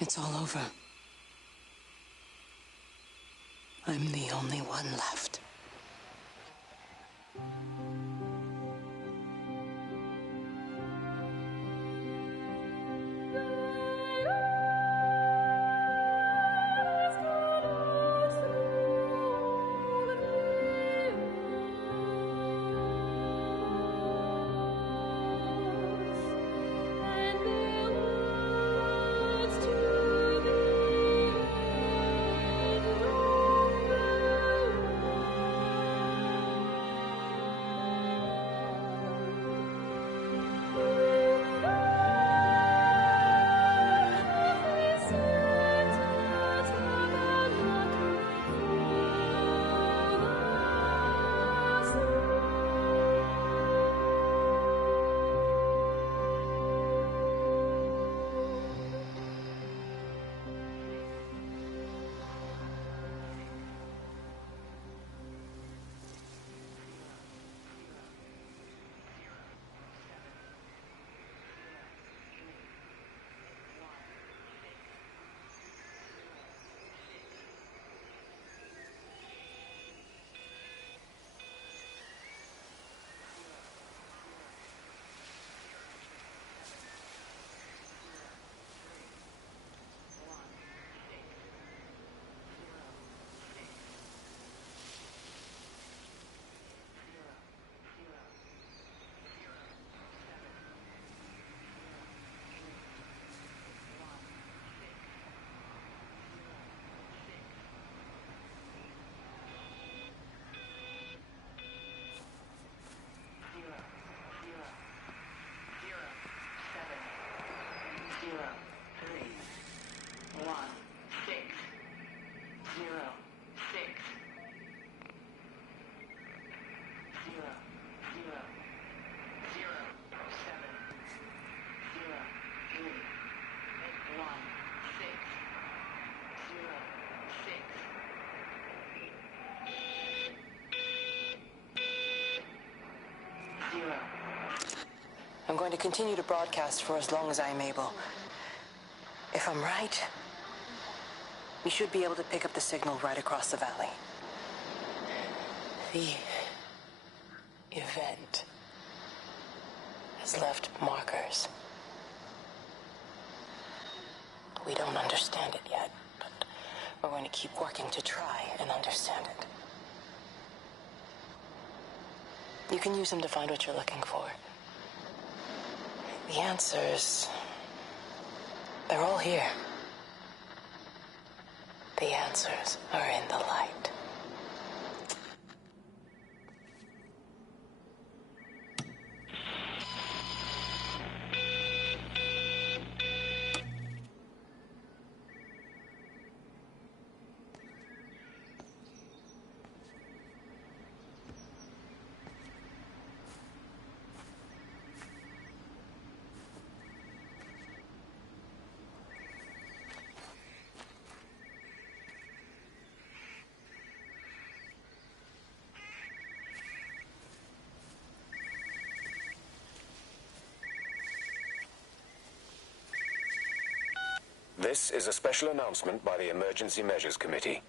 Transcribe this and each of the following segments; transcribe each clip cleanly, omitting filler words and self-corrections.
It's all over. I'm the only one left. I'm going to continue to broadcast for as long as I am able. If I'm right, we should be able to pick up the signal right across the valley. The event has left markers. We don't understand it yet, but we're going to keep working to try and understand it. You can use them to find what you're looking for. The answers, they're all here. The answers are in the light. This is a special announcement by the Emergency Measures Committee.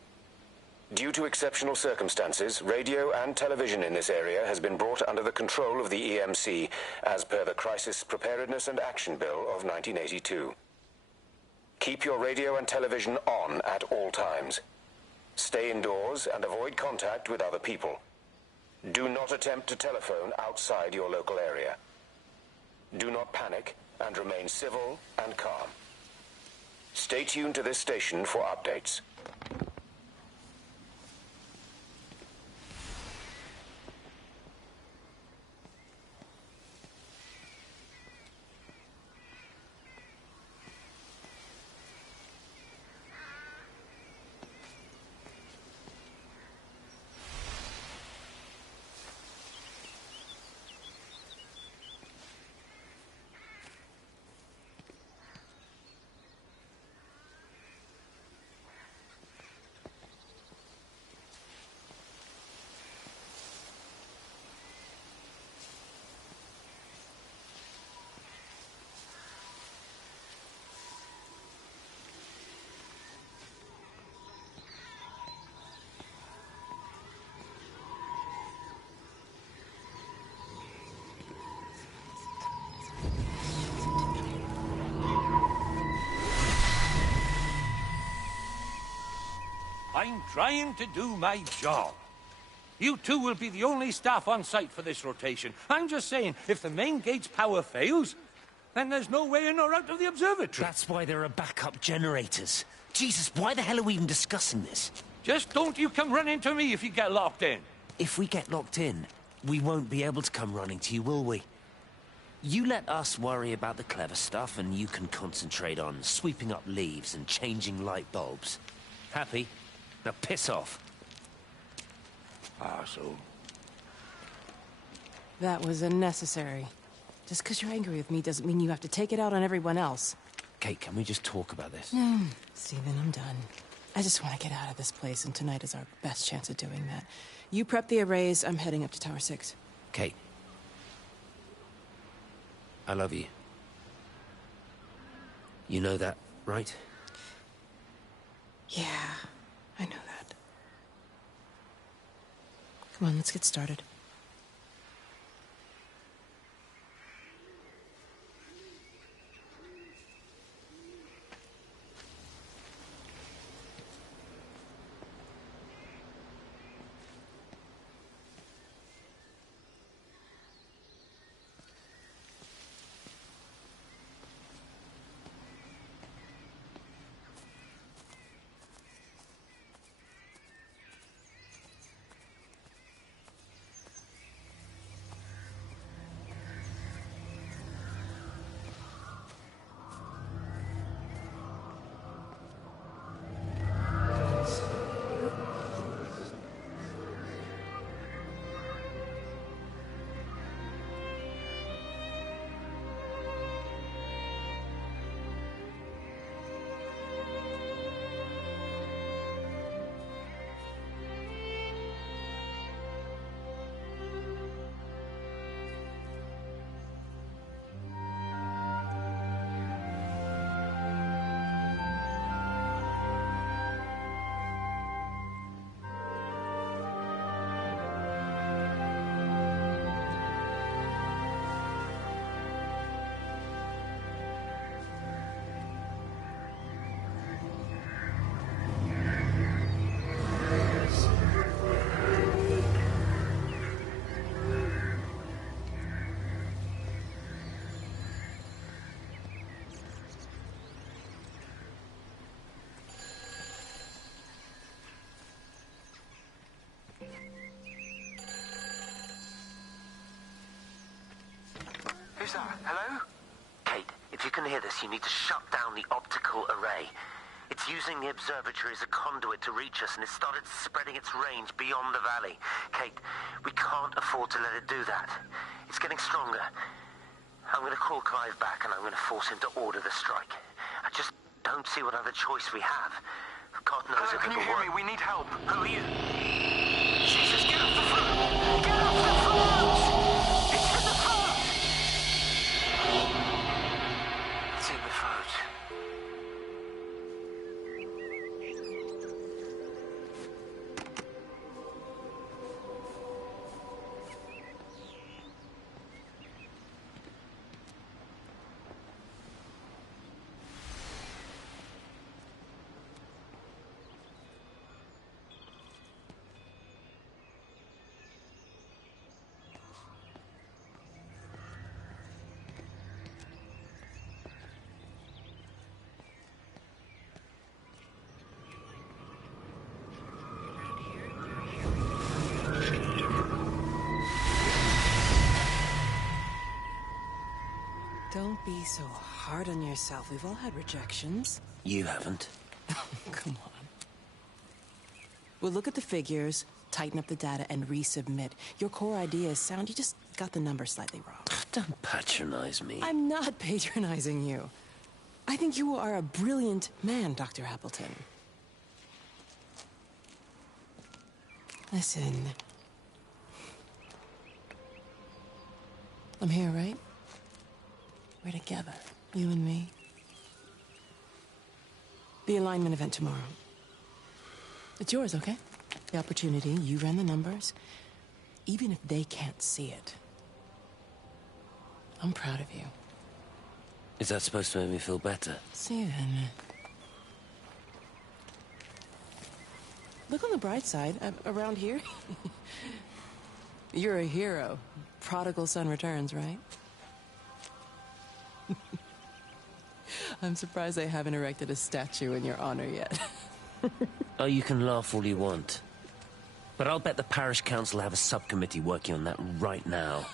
Due to exceptional circumstances, radio and television in this area has been brought under the control of the EMC as per the Crisis Preparedness and Action Bill of 1982. Keep your radio and television on at all times. Stay indoors and avoid contact with other people. Do not attempt to telephone outside your local area. Do not panic and remain civil and calm. Stay tuned to this station for updates. I'm trying to do my job. You two will be the only staff on site for this rotation. I'm just saying, if the main gate's power fails, then there's no way in or out of the observatory. That's why there are backup generators. Jesus, why the hell are we even discussing this? Just don't you come running to me if you get locked in. If we get locked in, we won't be able to come running to you, will we? You let us worry about the clever stuff, and you can concentrate on sweeping up leaves and changing light bulbs. Happy? Now piss off. Arsehole. That was unnecessary. Just because you're angry with me doesn't mean you have to take it out on everyone else. Kate, can we just talk about this? Steven, I'm done. I just want to get out of this place, and tonight is our best chance of doing that. You prep the arrays, I'm heading up to Tower 6. Kate. I love you. You know that, right? Yeah, I know that. Come on, let's get started. Who's that? Hello? Kate, if you can hear this, you need to shut down the optical array. It's using the observatory as a conduit to reach us, and it's started spreading its range beyond the valley. Kate, we can't afford to let it do that. It's getting stronger. I'm going to call Clive back, and I'm going to force him to order the strike. I just don't see what other choice we have. God knows Hello, if can you it'll hear work. me? We need help. Who are you? Jesus, get off the phone! Get off the phone! It's in the phone! It's in the phone. Don't be so hard on yourself. We've all had rejections. You haven't. Come on. We'll look at the figures, tighten up the data, and resubmit. Your core idea is sound. You just got the numbers slightly wrong. Don't patronize me. I'm not patronizing you. I think you are a brilliant man, Dr. Appleton. Listen. I'm here, right? We're together, you and me. The alignment event tomorrow. It's yours, okay? The opportunity, you ran the numbers. Even if they can't see it. I'm proud of you. Is that supposed to make me feel better? Steven. Look on the bright side. Around here, you're a hero. Prodigal son returns, right? I'm surprised they haven't erected a statue in your honor yet. Oh, you can laugh all you want. But I'll bet the parish council have a subcommittee working on that right now.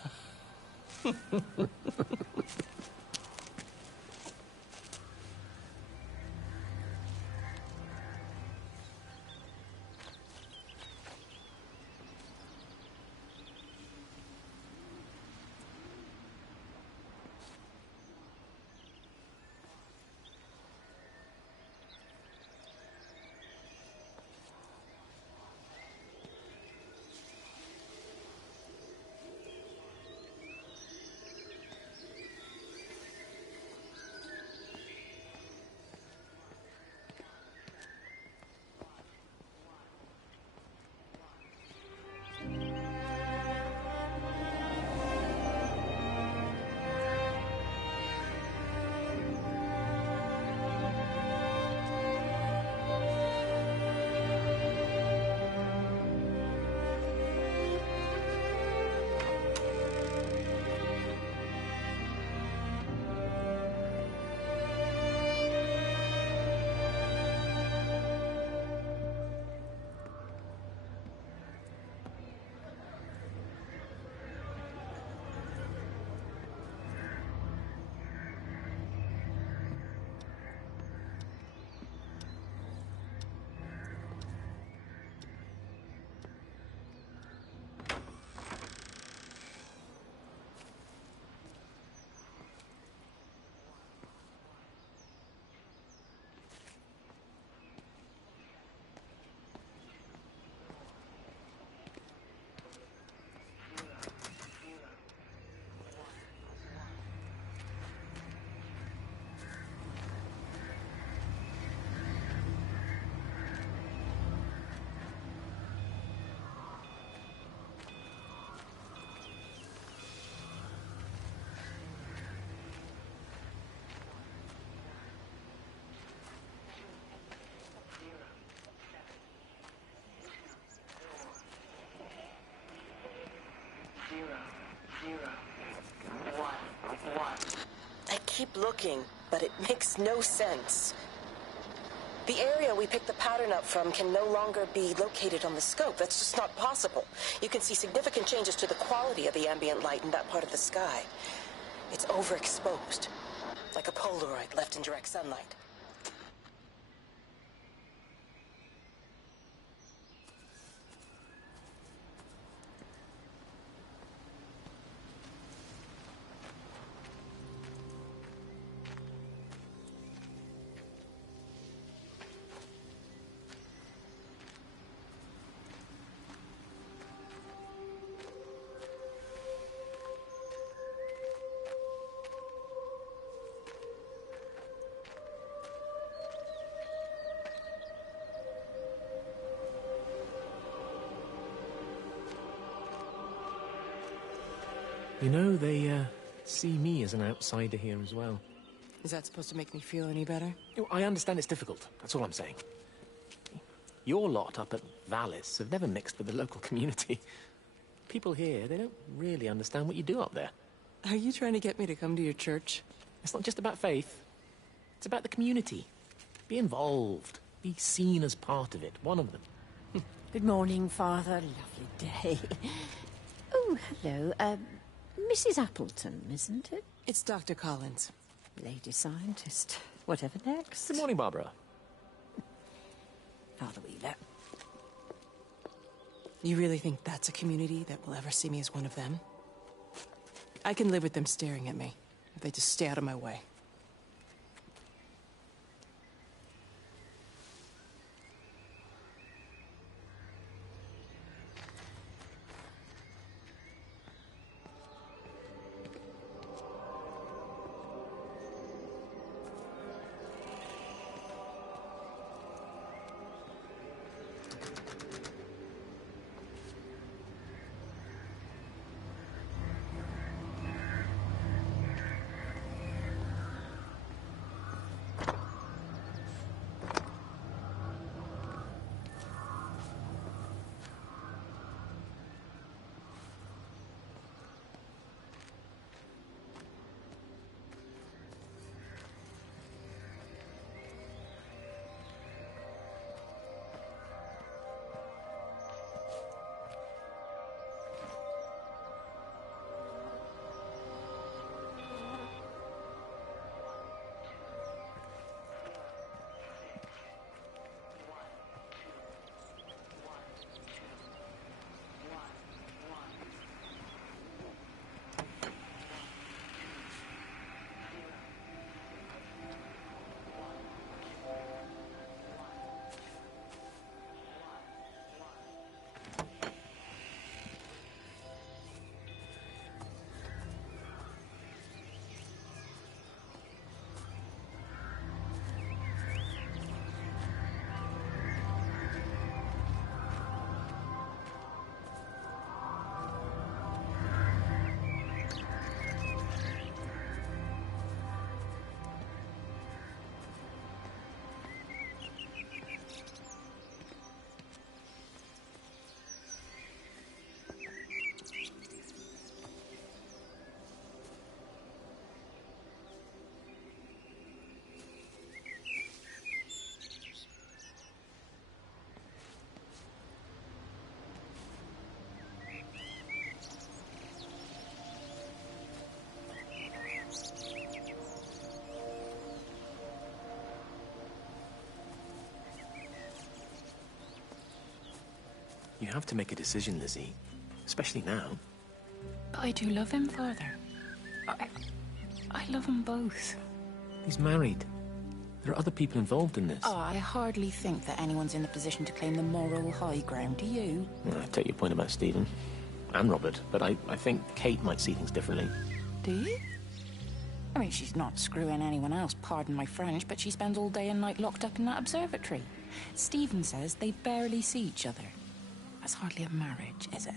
I keep looking, but it makes no sense. The area we picked the pattern up from can no longer be located on the scope. That's just not possible. You can see significant changes to the quality of the ambient light in that part of the sky. It's overexposed, like a Polaroid left in direct sunlight. You know, they see me as an outsider here as well. Is that supposed to make me feel any better? I understand it's difficult. That's all I'm saying. Your lot up at Vallis have never mixed with the local community. People here, they don't really understand what you do up there. Are you trying to get me to come to your church? It's not just about faith. It's about the community. Be involved. Be seen as part of it. One of them. Good morning, Father. Lovely day. Oh, hello. Mrs. Appleton, isn't it? It's Dr. Collins. Lady scientist. Whatever next. Good morning, Barbara. Father Wheeler. You really think that's a community that will ever see me as one of them? I can live with them staring at me, if they just stay out of my way. You have to make a decision, Lizzie. Especially now. But I do love him, Father. I love them both. He's married. There are other people involved in this. Oh, I hardly think that anyone's in the position to claim the moral high ground, do you? Well, I take your point about Stephen. And Robert. But I think Kate might see things differently. Do you? I mean, she's not screwing anyone else, pardon my French, but she spends all day and night locked up in that observatory. Stephen says they barely see each other. That's hardly a marriage, is it?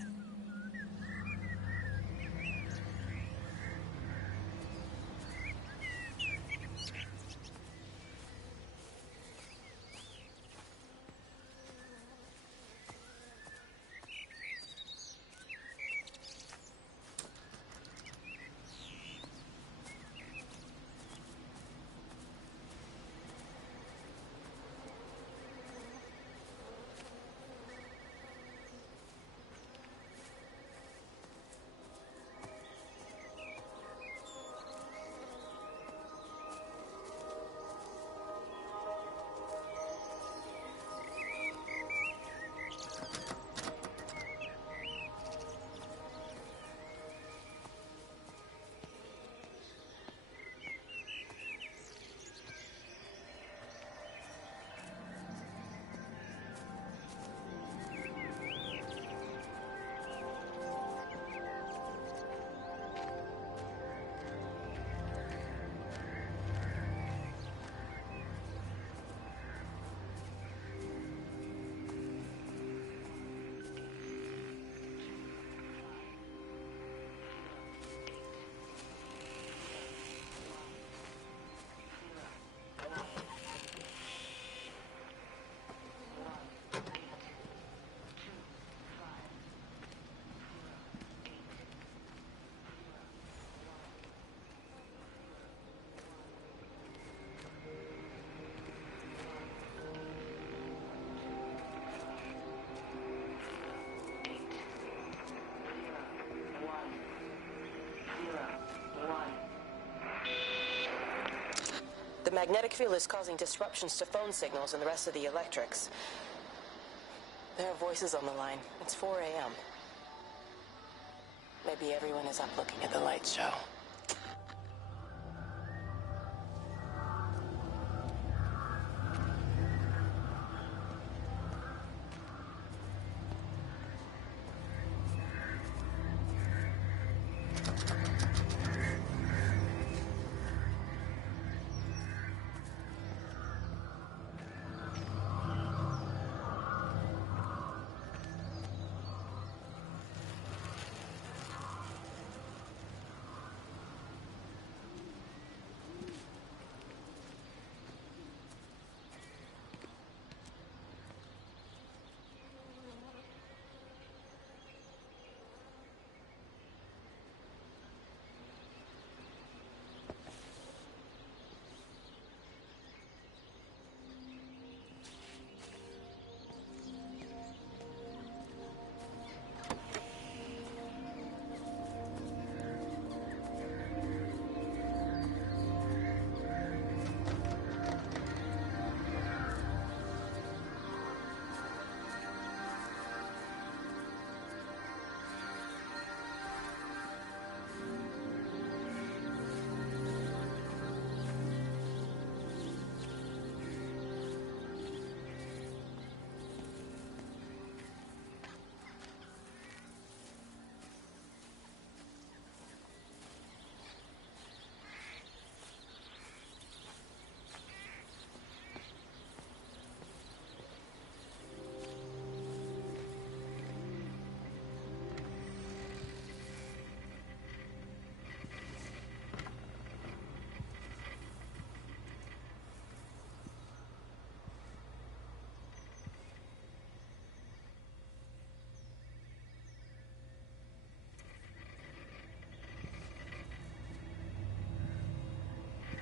The magnetic field is causing disruptions to phone signals and the rest of the electrics. There are voices on the line. It's 4 a.m. Maybe everyone is up looking at the light show.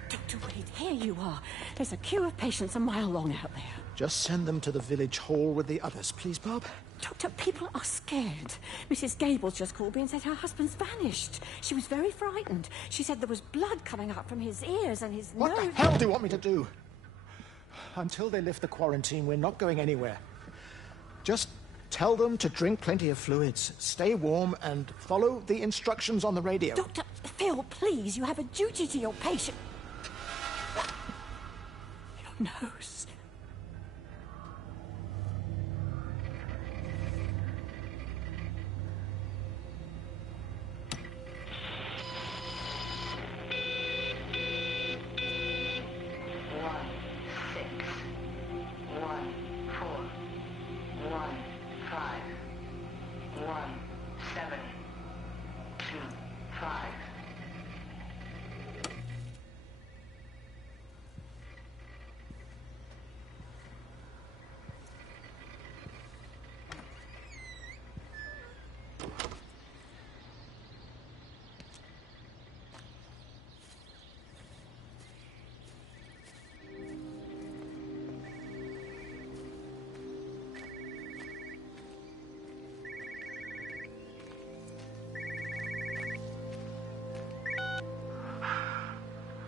Dr. Wade, here you are. There's a queue of patients a mile long out there. Just send them to the village hall with the others, please, Bob. Doctor, people are scared. Mrs. Gables just called me and said her husband's vanished. She was very frightened. She said there was blood coming up from his ears and his nose. What the hell do you want me to do? Until they lift the quarantine, we're not going anywhere. Just Tell them to drink plenty of fluids, stay warm, and follow the instructions on the radio. Dr. Phil, please, you have a duty to your patient. Your nose.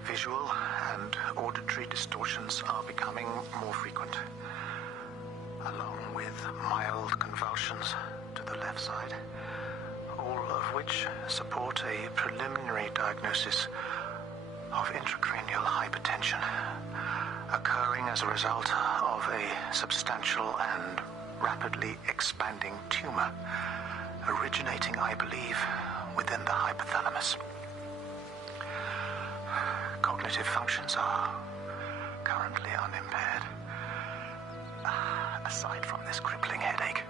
Visual and auditory distortions are becoming more frequent, along with mild convulsions to the left side, all of which support a preliminary diagnosis of intracranial hypertension, occurring as a result of a substantial and rapidly expanding tumor, originating, I believe, within the hypothalamus. Cognitive functions are currently unimpaired, aside from this crippling headache.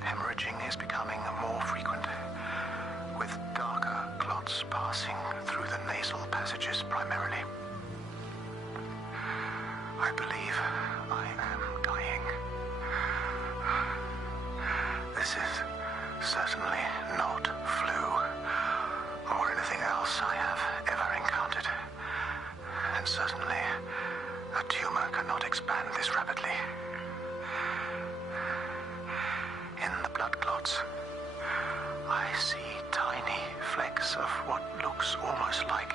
Hemorrhaging is becoming more frequent, with darker clots passing through the nasal passages primarily. I believe I am dying. This is certainly not flu or anything else I have ever encountered. And certainly, a tumor cannot expand this rapidly. In the blood clots, I see tiny flecks of what looks almost like,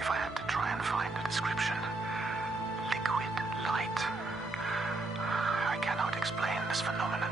if I had to try and find a description, liquid light. I cannot explain this phenomenon.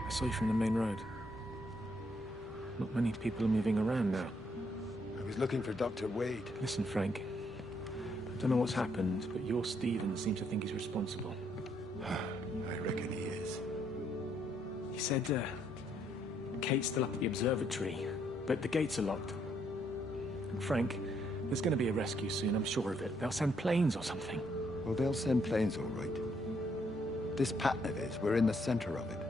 I saw you from the main road. Not many people are moving around now. I was looking for Dr. Wade. Listen, Frank. I don't know what's happened, but your Stephen seems to think he's responsible. I reckon he is. He said, Kate's still up at the observatory, but the gates are locked. And Frank, there's going to be a rescue soon, I'm sure of it. They'll send planes or something. Well, they'll send planes, all right. This pattern of his, we're in the center of it.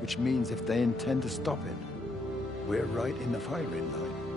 Which means if they intend to stop it, we're right in the firing line.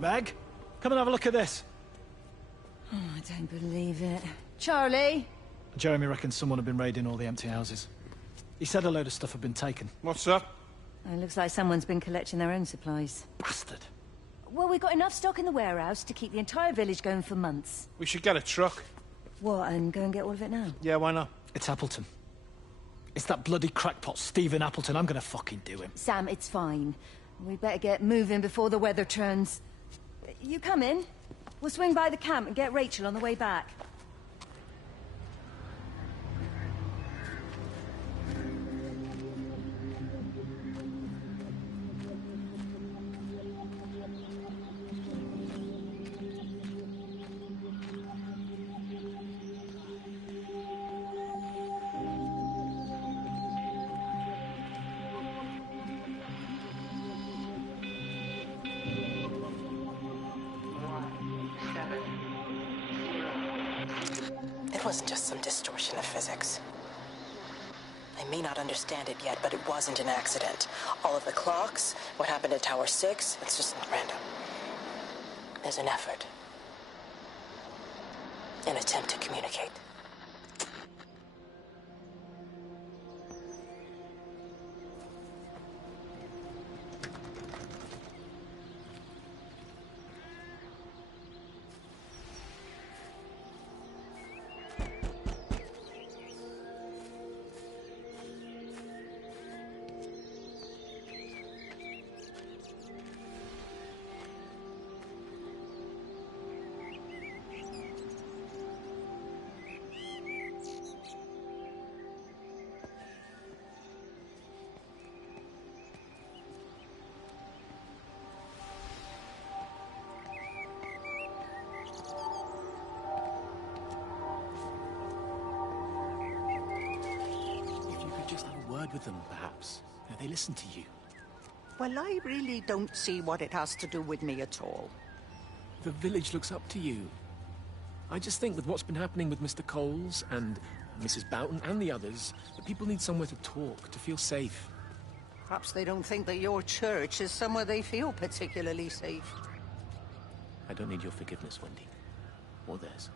Meg, come and have a look at this. Oh, I don't believe it. Charlie? Jeremy reckons someone had been raiding all the empty houses. He said a load of stuff had been taken. What's up? It looks like someone's been collecting their own supplies. Bastard. Well, we've got enough stock in the warehouse to keep the entire village going for months. We should get a truck. What, and go and get all of it now? Yeah, why not? It's Appleton. It's that bloody crackpot, Stephen Appleton. I'm gonna fucking do him. Sam, it's fine. We better get moving before the weather turns. You come in. We'll swing by the camp and get Rachel on the way back. It wasn't just some distortion of physics. I may not understand it yet, but it wasn't an accident. All of the clocks, what happened at Tower 6, it's just not random. There's an effort. An attempt to communicate. With them, perhaps. They listen to you. Well, I really don't see what it has to do with me at all. The village looks up to you. I just think with what's been happening with Mr. Coles and Mrs. Boughton and the others, that people need somewhere to talk, to feel safe. Perhaps they don't think that your church is somewhere they feel particularly safe. I don't need your forgiveness, Wendy. Or theirs.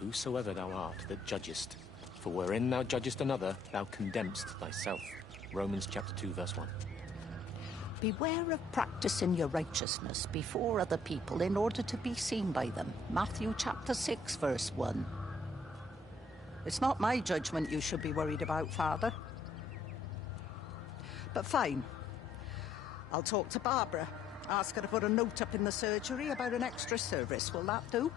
Whosoever thou art that judgest, for wherein thou judgest another, thou condemnest thyself. Romans chapter 2, verse 1. Beware of practicing your righteousness before other people in order to be seen by them. Matthew chapter 6, verse 1. It's not my judgment you should be worried about, Father. But fine. I'll talk to Barbara. Ask her to put a note up in the surgery about an extra service. Will that do?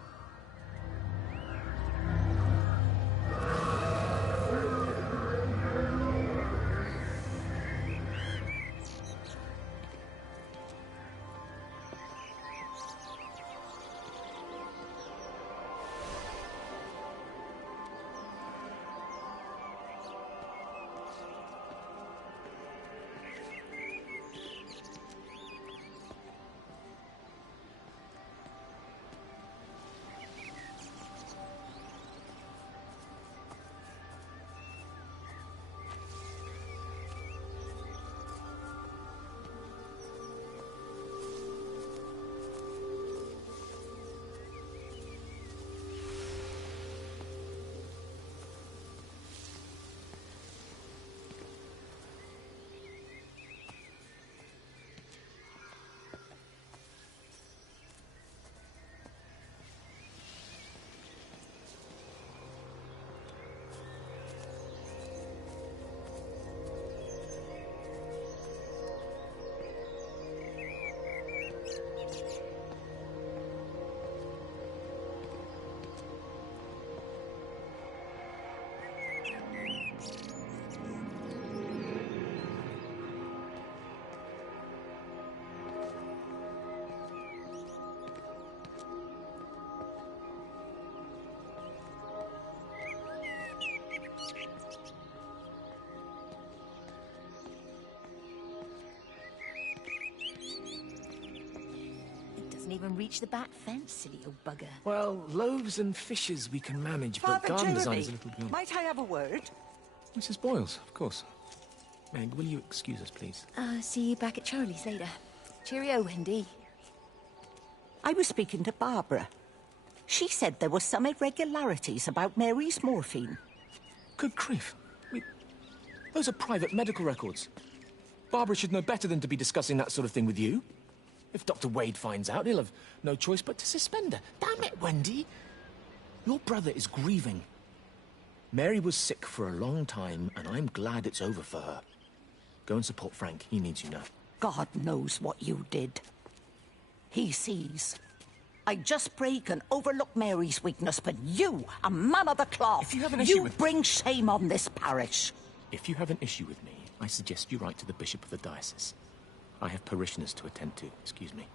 Even reach the back fence, silly old bugger. Well, loaves and fishes we can manage, but Father garden design Jeremy, is a little beyond. might I have a word? Mrs. Boyles, of course. Meg, will you excuse us, please? See you back at Charlie's later. Cheerio, Wendy. I was speaking to Barbara. She said there were some irregularities about Mary's morphine. Good grief. Those are private medical records. Barbara should know better than to be discussing that sort of thing with you. If Dr. Wade finds out, he'll have no choice but to suspend her. Damn it, Wendy! Your brother is grieving. Mary was sick for a long time, and I'm glad it's over for her. Go and support Frank. He needs you now. God knows what you did. He sees. I just break and overlook Mary's weakness, but you, a man of the cloth, if you have an issue with... bring shame on this parish. If you have an issue with me, I suggest you write to the Bishop of the Diocese. I have parishioners to attend to. Excuse me.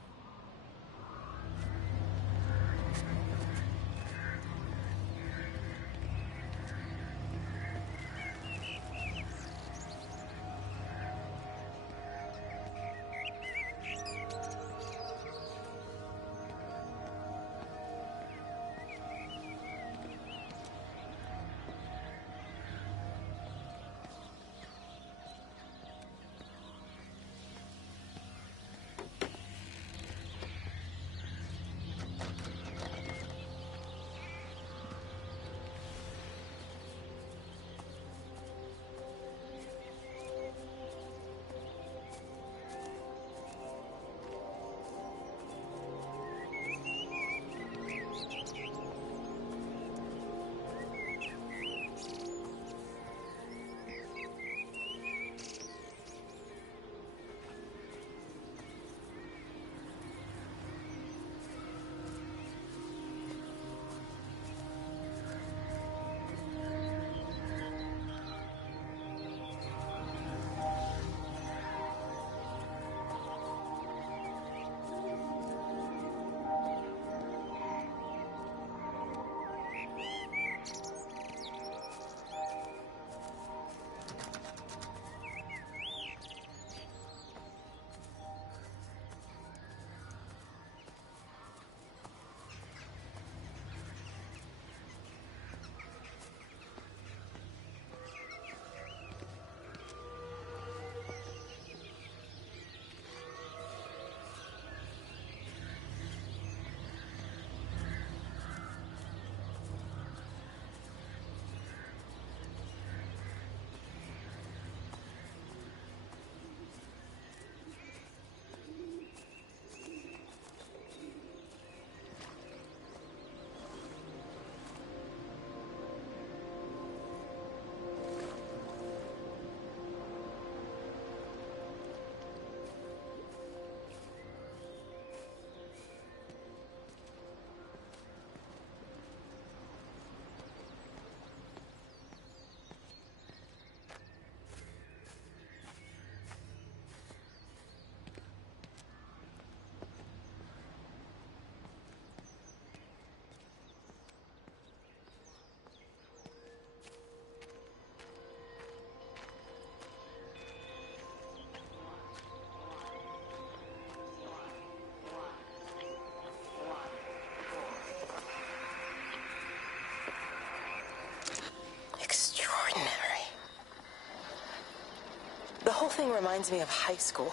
The whole thing reminds me of high school.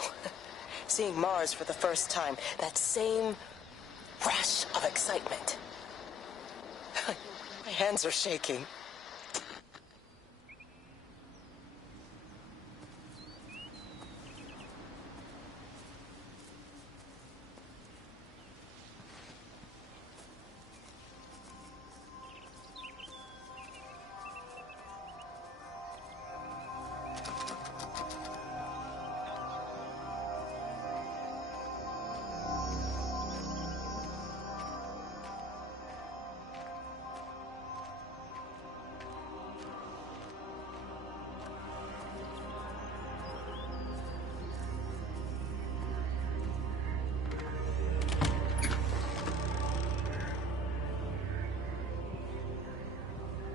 Seeing Mars for the first time. That same rush of excitement. My hands are shaking.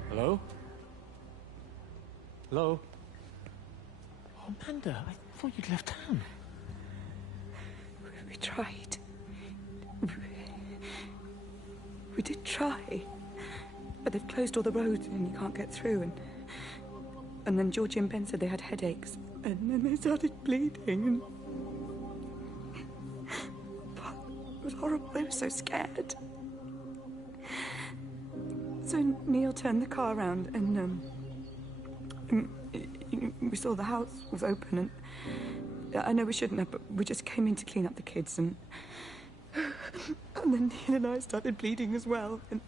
Hello? Hello? Oh, Amanda, I thought you'd left town. We tried. We did try. But they've closed all the roads and you can't get through. And then Georgie and Ben said they had headaches. And then they started bleeding. It was horrible. They were so scared. So Neil turned the car around and we saw the house was open and I know we shouldn't have, but we just came in to clean up the kids and then Neil and I started bleeding as well and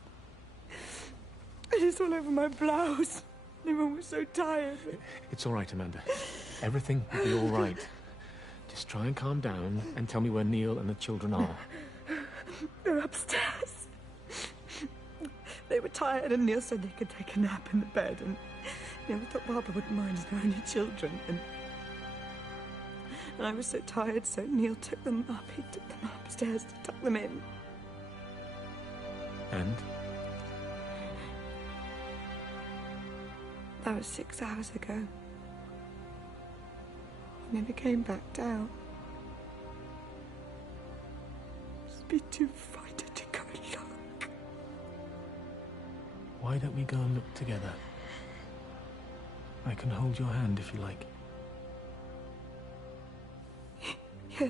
it's all over my blouse. Everyone was so tired. It's all right, Amanda. Everything will be all right. Just try and calm down and tell me where Neil and the children are. They're upstairs. They were tired and Neil said they could take a nap in the bed and we thought Barbara wouldn't mind as they're only children and I was so tired so Neil took them up. He took them upstairs to tuck them in. And? That was 6 hours ago. He never came back down. Just be too frightened to go look. Why don't we go and look together? I can hold your hand if you like. Yeah.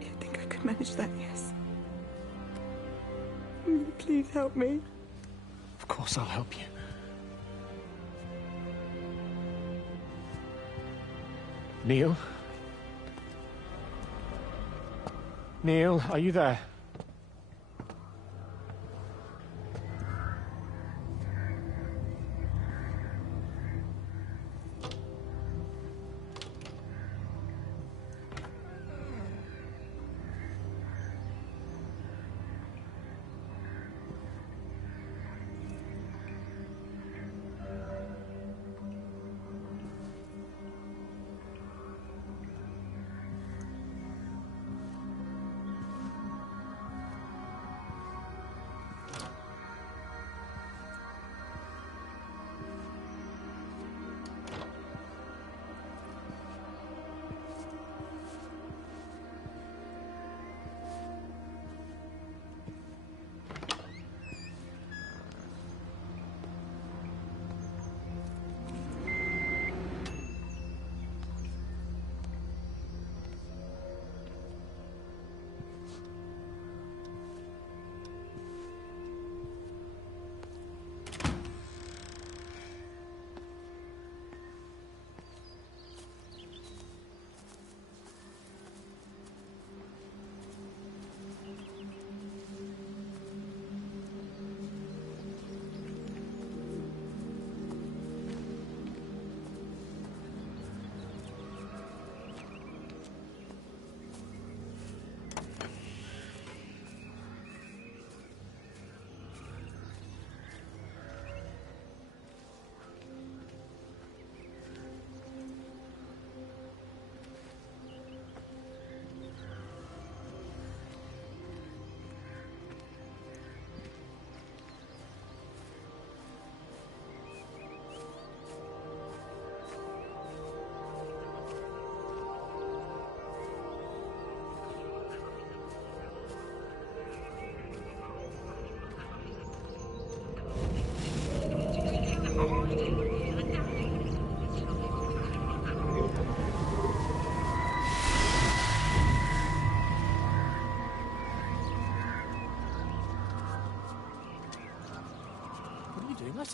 I think I could manage that, yes. Will you please help me? Of course I'll help you. Neil? Neil, are you there?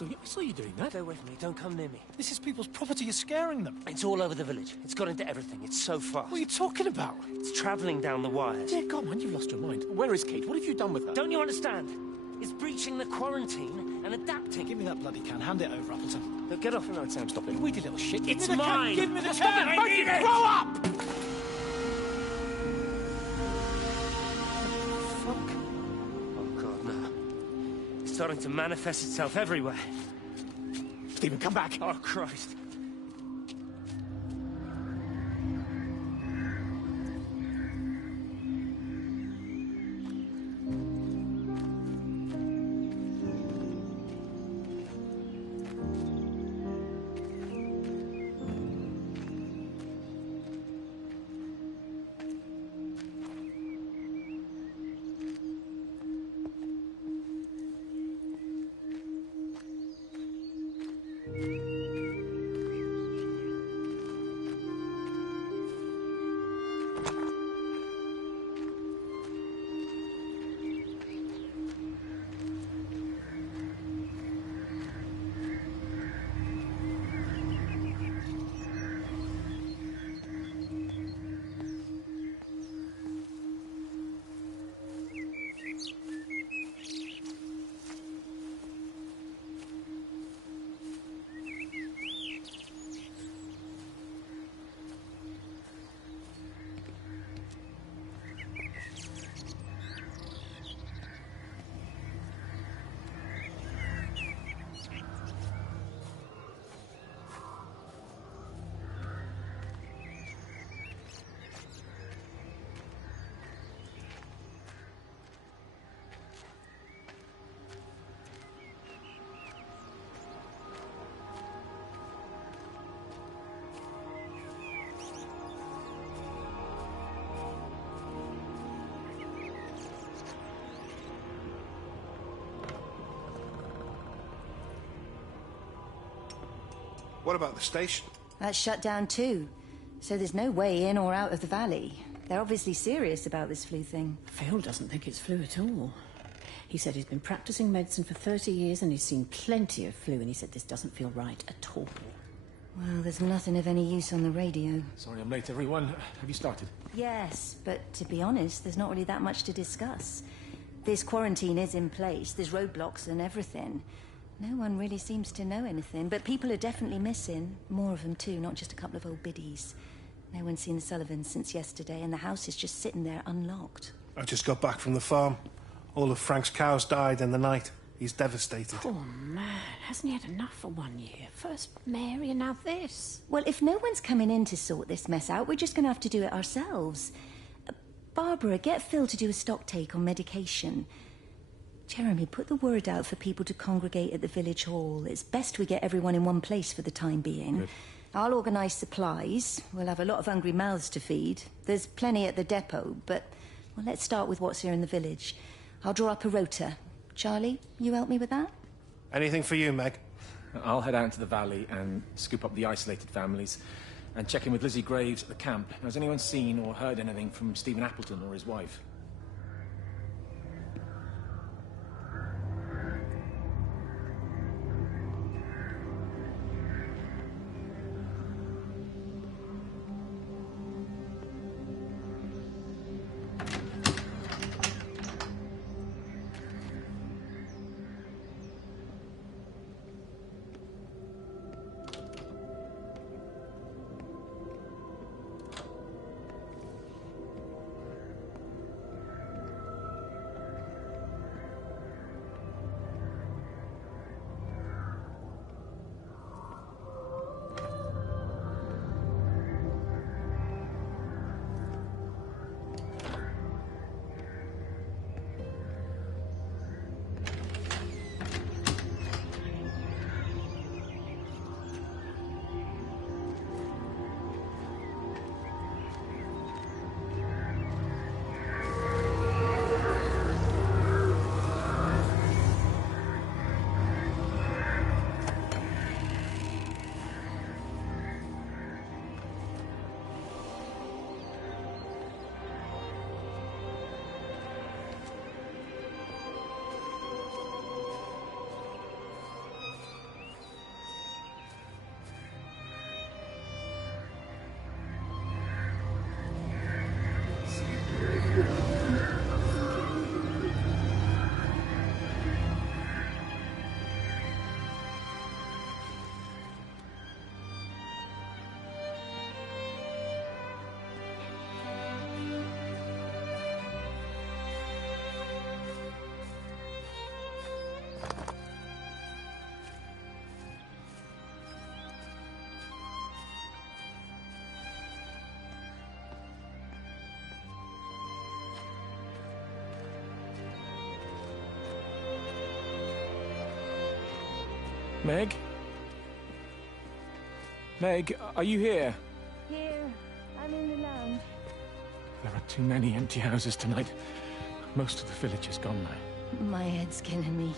I saw you doing that. Stay away from me. Don't come near me. This is people's property. You're scaring them. It's all over the village. It's got into everything. It's so fast. What are you talking about? It's travelling down the wires. Dear God, man, you've lost your mind. Where is Kate? What have you done with her? Don't you understand? It's breaching the quarantine and adapting. Give me that bloody can. Hand it over, Appleton. No, get off. No, Sam, stop it. Weedy little shit. It's mine. Give me the Stop can. it. I need it. Grow up! Fuck. Oh, God, no. It's starting to manifest itself everywhere. Stephen, come back. Oh, Christ. What about the station? That's shut down too. So there's no way in or out of the valley. They're obviously serious about this flu thing. Phil doesn't think it's flu at all. He said he's been practicing medicine for 30 years and he's seen plenty of flu, and he said this doesn't feel right at all. Well, there's nothing of any use on the radio. Sorry I'm late, everyone. Have you started? Yes, but to be honest, there's not really that much to discuss. This quarantine is in place, there's roadblocks and everything. No one really seems to know anything, but people are definitely missing. More of them too, not just a couple of old biddies. No one's seen the Sullivans since yesterday, and the house is just sitting there unlocked. I just got back from the farm. All of Frank's cows died in the night. He's devastated. Poor man. Hasn't he had enough for 1 year? First Mary and now this. Well, if no one's coming in to sort this mess out, we're just going to have to do it ourselves. Barbara, get Phil to do a stock take on medication. Jeremy, put the word out for people to congregate at the village hall. It's best we get everyone in one place for the time being. Good. I'll organise supplies. We'll have a lot of hungry mouths to feed. There's plenty at the depot, but well, let's start with what's here in the village. I'll draw up a rota. Charlie, you help me with that? Anything for you, Meg? I'll head out into the valley and scoop up the isolated families and check in with Lizzie Graves at the camp. Has anyone seen or heard anything from Stephen Appleton or his wife? Meg? Meg, are you here? Here, I'm in the lounge. There are too many empty houses tonight. Most of the village is gone now. My head's killing me.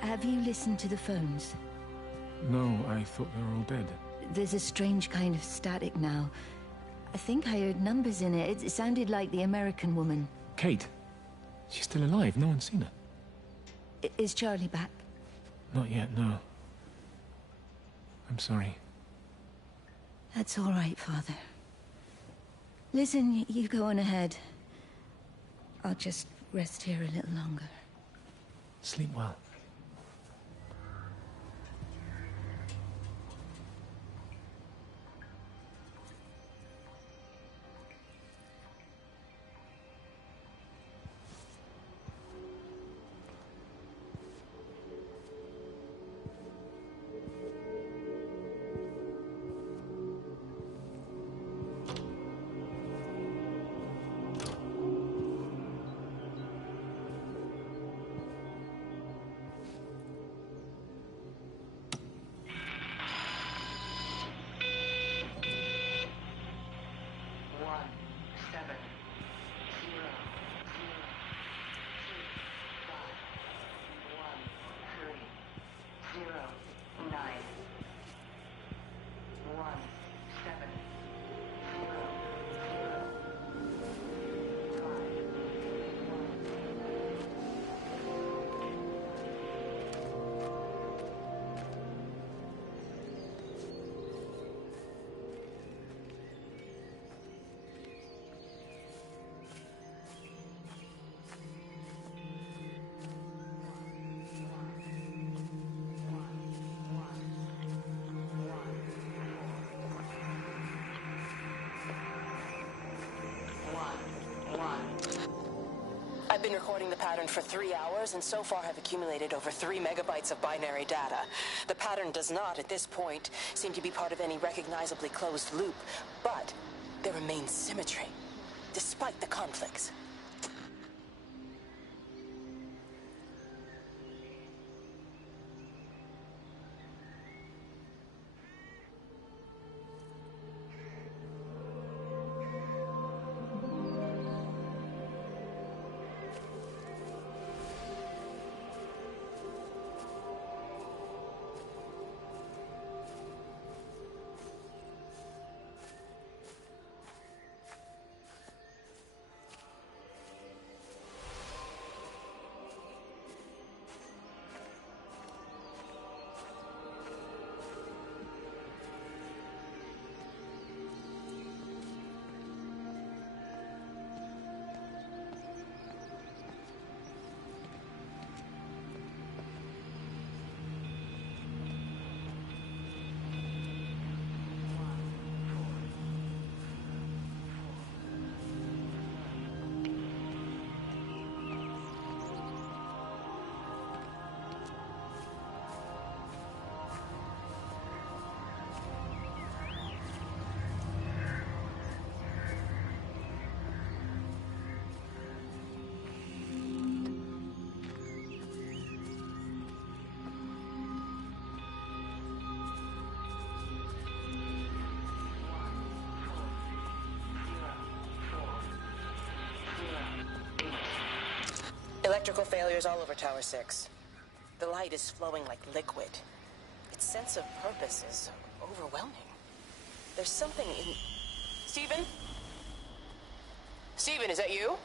Have you listened to the phones? No, I thought they were all dead. There's a strange kind of static now. I think I heard numbers in it. It sounded like the American woman. Kate? She's still alive. No one's seen her. Is Charlie back? Not yet, no. I'm sorry. That's all right, Father. Listen, you go on ahead. I'll just rest here a little longer. Sleep well. I've been recording the pattern for 3 hours, and so far have accumulated over 3 megabytes of binary data. The pattern does not, at this point, seem to be part of any recognizably closed loop, but there remains symmetry, despite the conflicts. Electrical failures all over Tower 6. The light is flowing like liquid. Its sense of purpose is overwhelming. There's something in... Stephen? Stephen, is that you?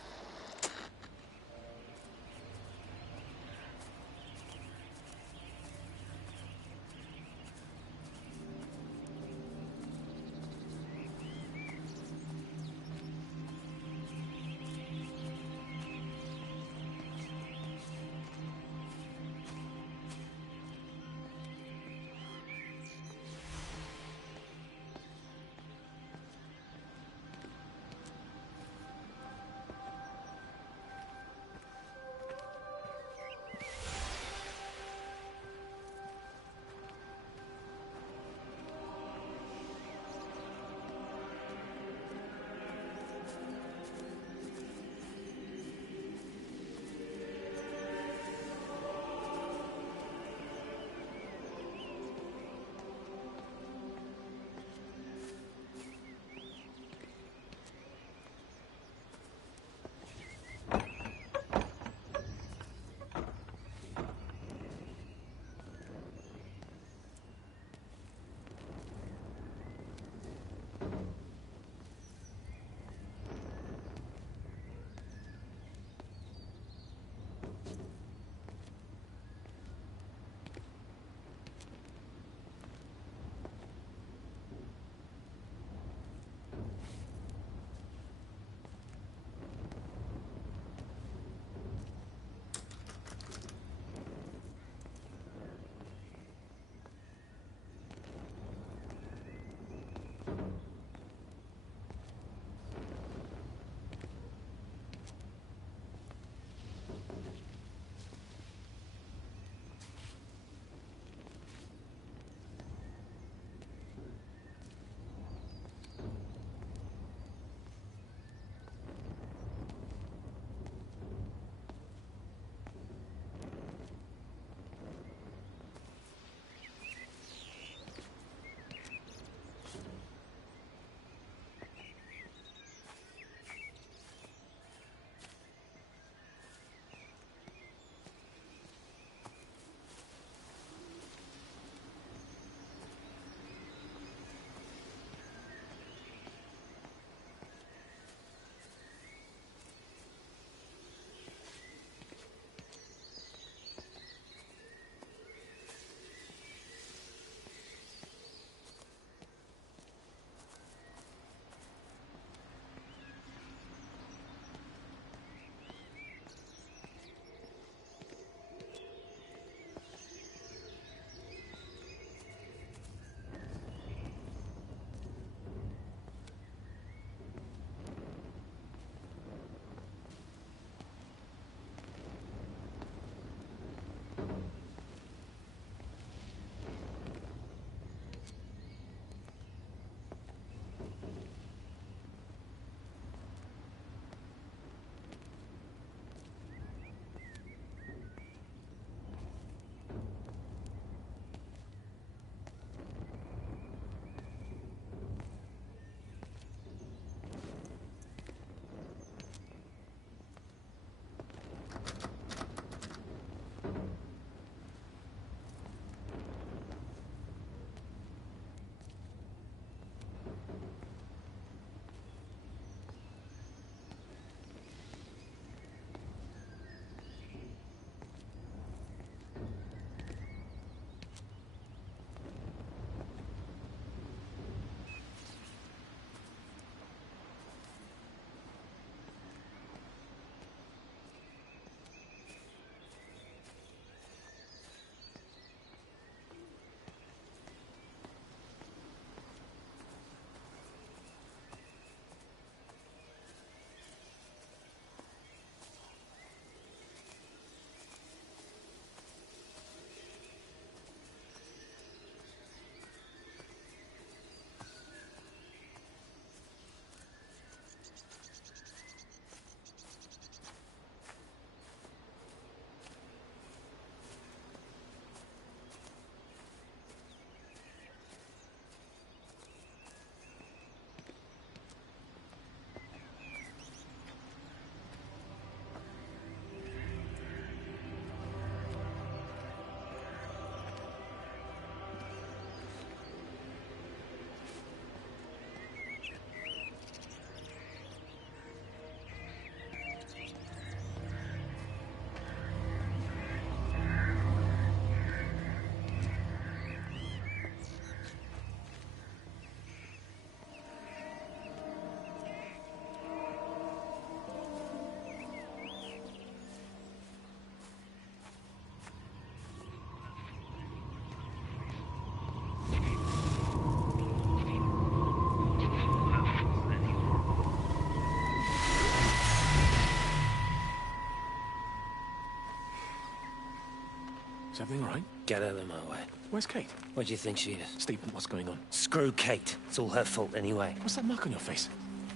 everything all right? Get out of my way. Where's Kate? Where do you think she is? Stephen, what's going on? Screw Kate. It's all her fault anyway. What's that mark on your face?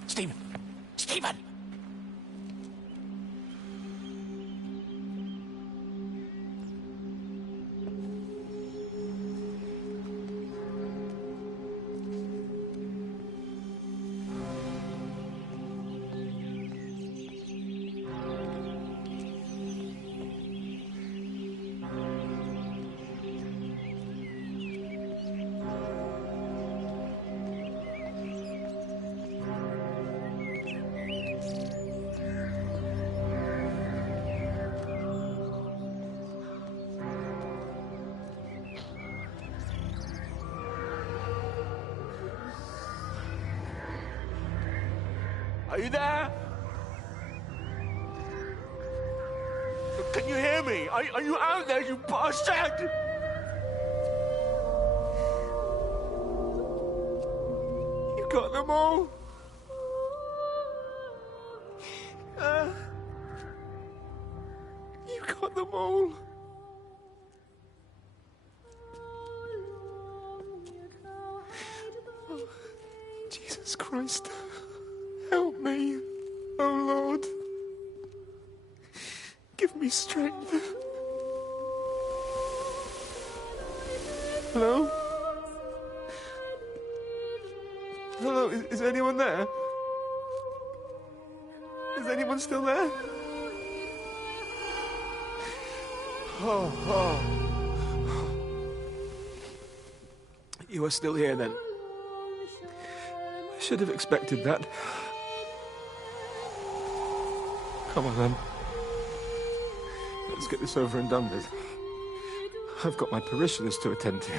Stephen! Stephen! Are you there? Can you hear me? Are you out there, you bastard? You got them all? You got them all? Oh, Jesus Christ. Help me, oh Lord. Give me strength. Hello? Hello, is anyone there? Is anyone still there? Oh. You are still here then? I should have expected that. Come on, then. Let's get this over and done with. I've got my parishioners to attend to.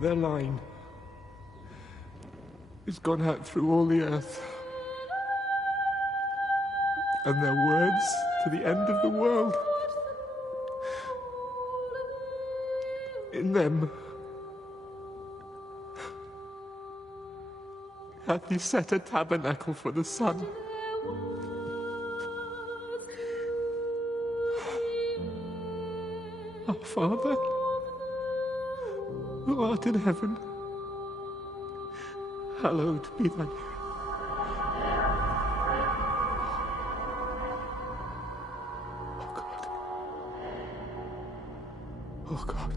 Their line has gone out through all the earth. And their words to the end of the world. In them hath he set a tabernacle for the sun. Our Father, who art in heaven, hallowed be thy name. Oh God. Oh God.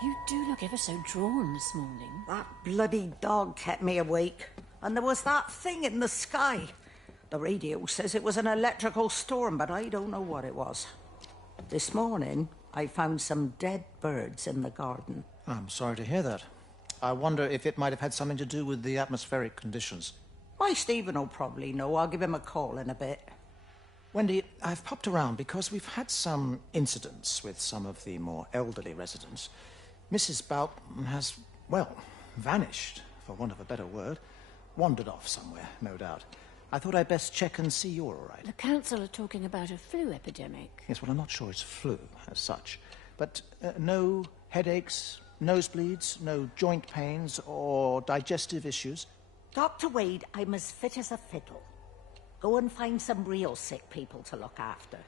You do look ever so drawn this morning. That bloody dog kept me awake. And there was that thing in the sky. The radio says it was an electrical storm, but I don't know what it was. This morning, I found some dead birds in the garden. I'm sorry to hear that. I wonder if it might have had something to do with the atmospheric conditions. Why, Stephen will probably know. I'll give him a call in a bit. Wendy, I've popped around because we've had some incidents with some of the more elderly residents. Mrs. Bout has, well, vanished, for want of a better word. Wandered off somewhere, no doubt. I thought I'd best check and see you're all right. The council are talking about a flu epidemic. Yes, well, I'm not sure it's flu as such. But no headaches, nosebleeds, no joint pains or digestive issues? Dr. Wade, I'm as fit as a fiddle. Go and find some real sick people to look after.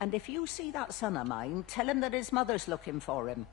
And if you see that son of mine, tell him that his mother's looking for him.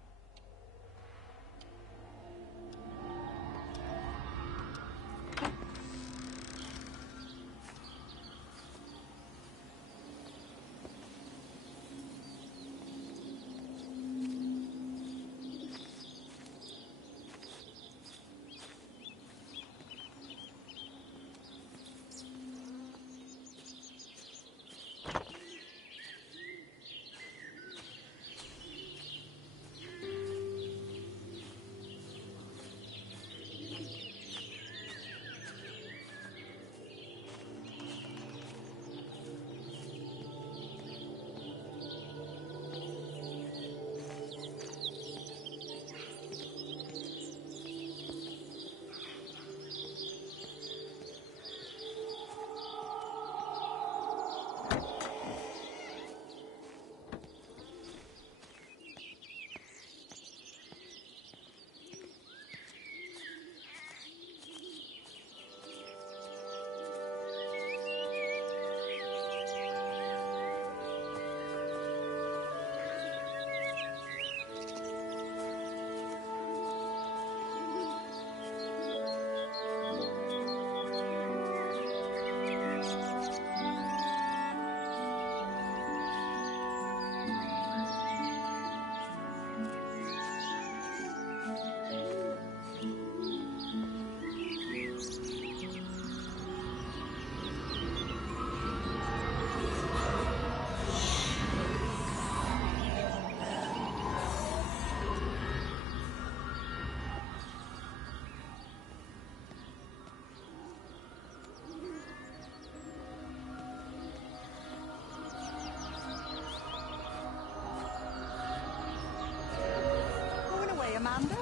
Amanda?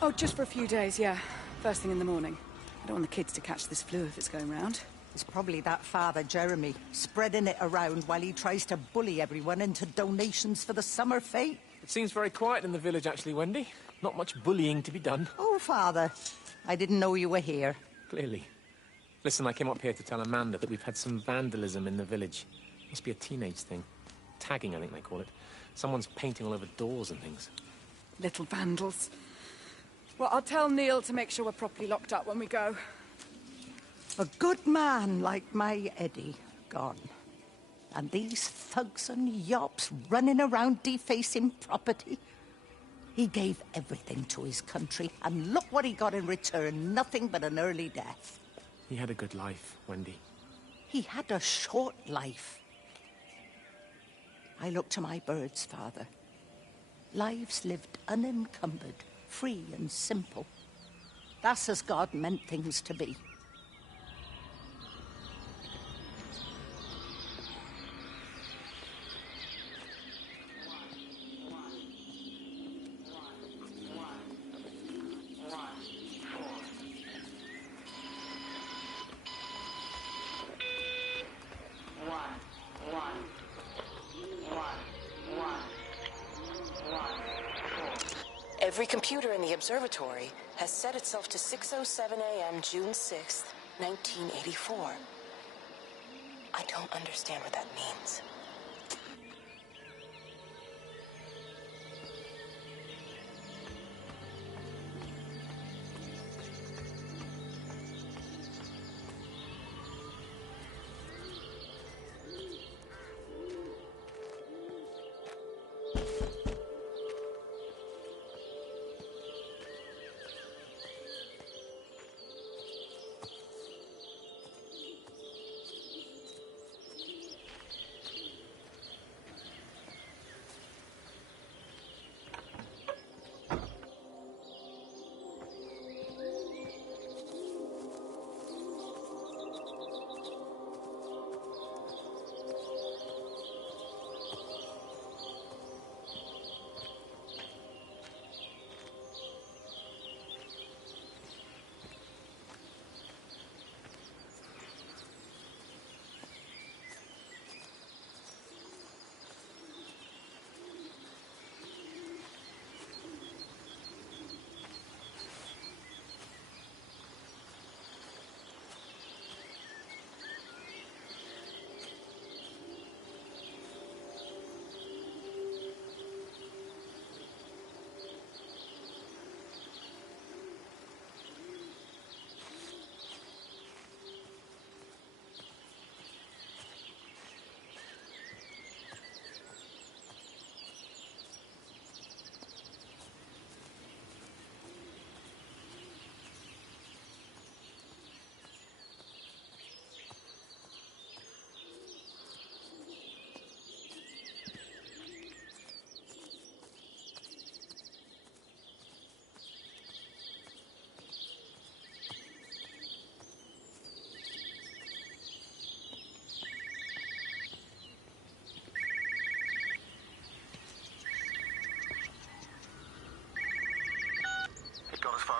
Oh, just for a few days, yeah. First thing in the morning. I don't want the kids to catch this flu if it's going round. It's probably that father, Jeremy, spreading it around while he tries to bully everyone into donations for the summer fete. It seems very quiet in the village, actually, Wendy. Not much bullying to be done. Oh, Father, I didn't know you were here. Clearly. Listen, I came up here to tell Amanda that we've had some vandalism in the village. Must be a teenage thing. Tagging, I think they call it. Someone's painting all over doors and things. Little vandals. Well, I'll tell Neil to make sure we're properly locked up when we go. A good man like my Eddie gone. And these thugs and yops running around defacing property. He gave everything to his country, and look what he got in return. Nothing but an early death. He had a good life, Wendy. He had a short life. I look to my birds, Father. Lives lived unencumbered, free and simple. That's as God meant things to be. Every computer in the observatory has set itself to 6:07 a.m. June 6th, 1984. I don't understand what that means.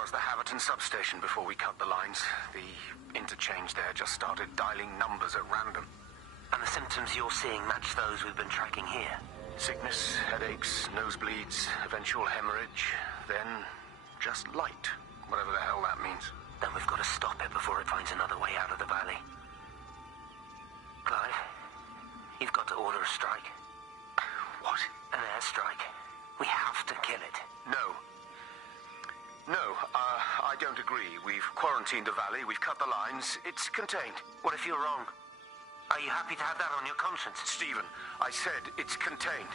The Haverton substation before we cut the lines. The interchange there just started dialing numbers at random. And the symptoms you're seeing match those we've been tracking here? Sickness, headaches, nosebleeds, eventual hemorrhage, then just light, whatever the hell that means. Then we've got to stop it before it finds another way out of the valley. Clive, you've got to order a strike. What? An airstrike. We have to kill it. No, I don't agree. We've quarantined the valley, we've cut the lines, it's contained. What if you're wrong? Are you happy to have that on your conscience? Stephen, I said it's contained.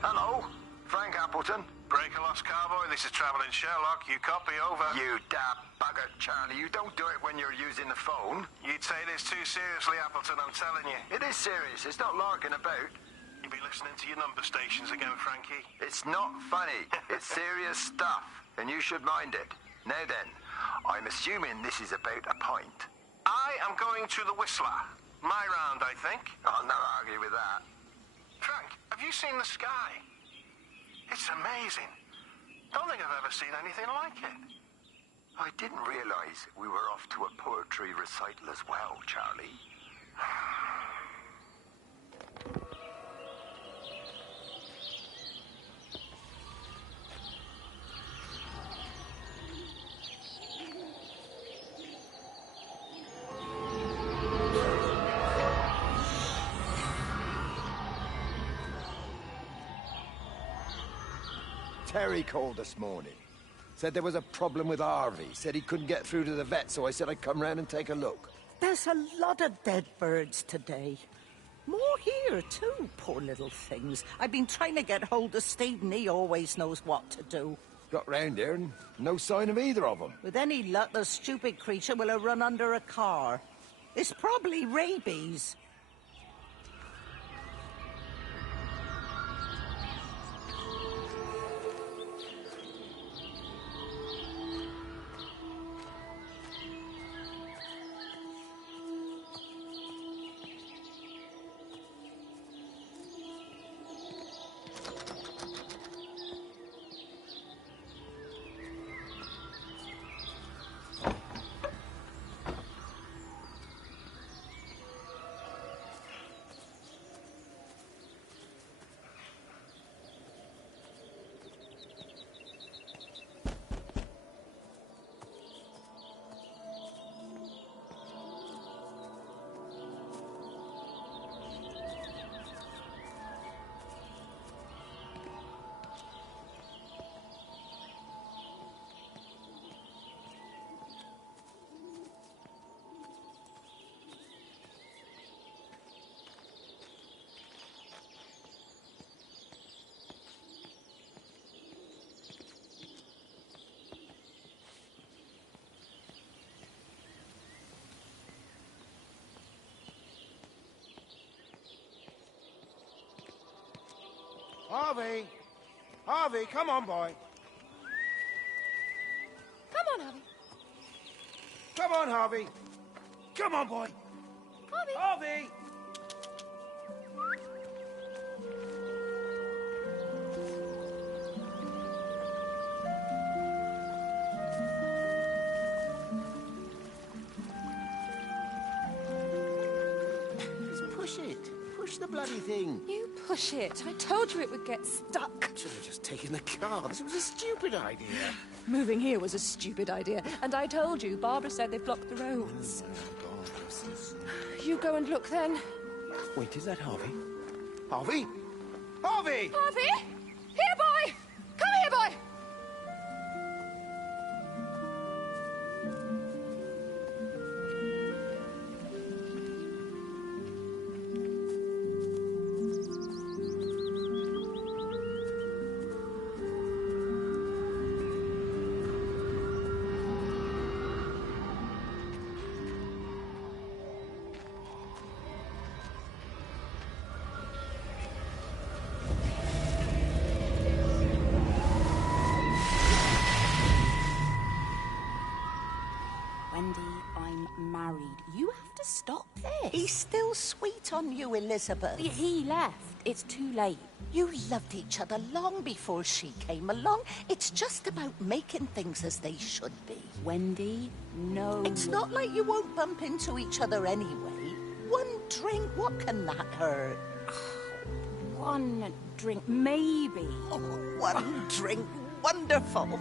Hello, Frank Appleton. Breaker lost cowboy, this is Travelling Sherlock. You copy, over. You daft bugger, Charlie. You don't do it when you're using the phone. You'd say this too seriously, Appleton, I'm telling you. It is serious. It's not larking about. to be listening to your number stations again, Frankie. It's not funny. It's serious stuff, and you should mind it. Now then, I'm assuming this is about a pint. I am going to the Whistler. My round, I think. I'll not argue with that. Frank, have you seen the sky? It's amazing. Don't think I've ever seen anything like it. I didn't realise we were off to a poetry recital as well, Charlie. Terry called this morning. Said there was a problem with Harvey. Said he couldn't get through to the vet, so I said I'd come round and take a look. There's a lot of dead birds today. More here, too, poor little things. I've been trying to get hold of Steve, and he always knows what to do. Got round here and no sign of either of them. With any luck, the stupid creature will have run under a car. It's probably rabies. Harvey! Harvey, come on, boy. Come on, Harvey. Come on, Harvey. Come on, boy. Harvey! Harvey! Just push it. Push the bloody thing. You push it. I told you it would get stuck. Should have just taken the car. This was a stupid idea. Moving here was a stupid idea. And I told you, Barbara said they've blocked the roads. You go and look then. Wait, is that Harvey? Harvey? Harvey! Harvey! Here, boy! Come here, boy! Wendy, I'm married. You have to stop this. He's still sweet on you, Elizabeth. He left. It's too late. You loved each other long before she came along. It's just about making things as they should be. Wendy, no. It's not like you won't bump into each other anyway. One drink, what can that hurt? One drink, maybe. Oh, one drink, wonderful.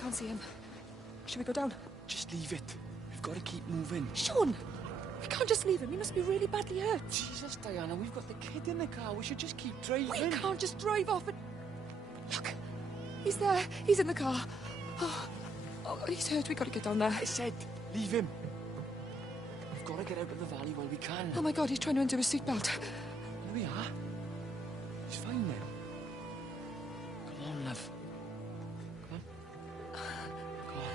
can't see him. Should we go down? Just leave it. We've got to keep moving. Sean! We can't just leave him. He must be really badly hurt. Jesus, Diana, we've got the kid in the car. We should just keep driving. We can't just drive off and... Look, he's there. He's in the car. Oh, he's hurt. We've got to get down there. I said, leave him. We've got to get out of the valley while we can. Oh, my God, he's trying to undo his seatbelt. Here we are. He's fine then. Come on, love. Come on. Come on.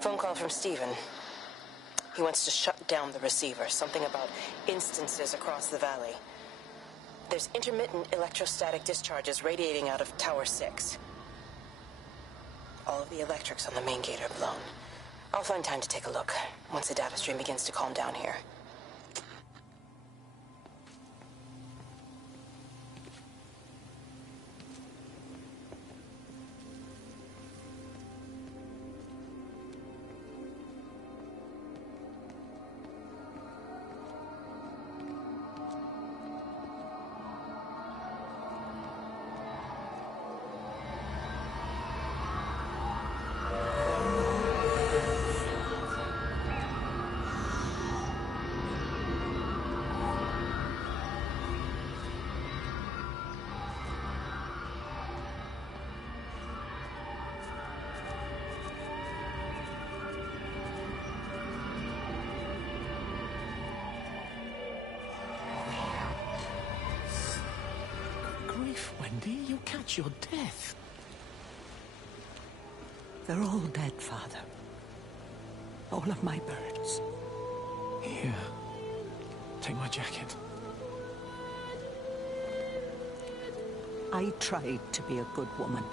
Phone call from Stephen. He wants to shut down the receiver. Something about instances across the valley. There's intermittent electrostatic discharges radiating out of Tower 6. All of the electrics on the main gate are blown. I'll find time to take a look once the data stream begins to calm down here. Wendy, you'll catch your death. They're all dead, Father. All of my birds. Here. Take my jacket. I tried to be a good woman.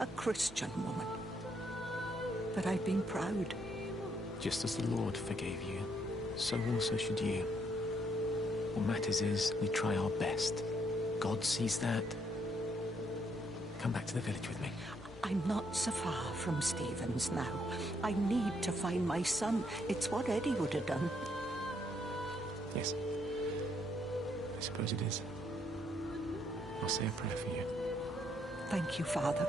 A Christian woman. But I've been proud. Just as the Lord forgave you, so also should you. What matters is we try our best. God sees that. Come back to the village with me. I'm not so far from Stevens now. I need to find my son. It's what Eddie would have done. Yes. I suppose it is. I'll say a prayer for you. Thank you, Father.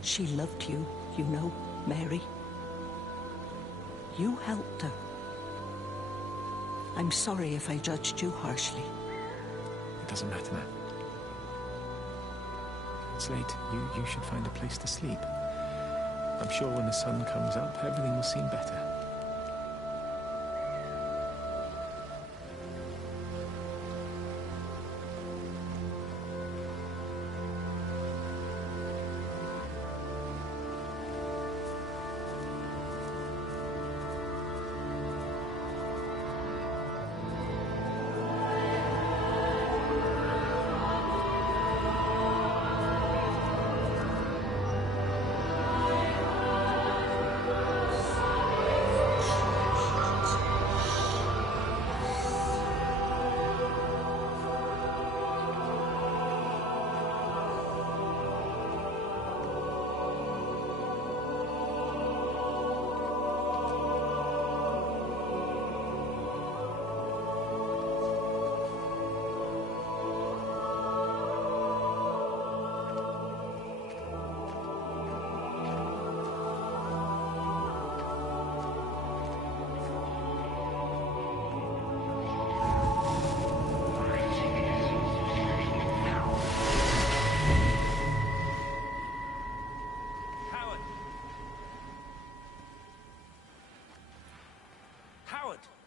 She loved you, you know, Mary. You helped her. I'm sorry if I judged you harshly. It doesn't matter now. It's late. You should find a place to sleep. I'm sure when the sun comes up, everything will seem better.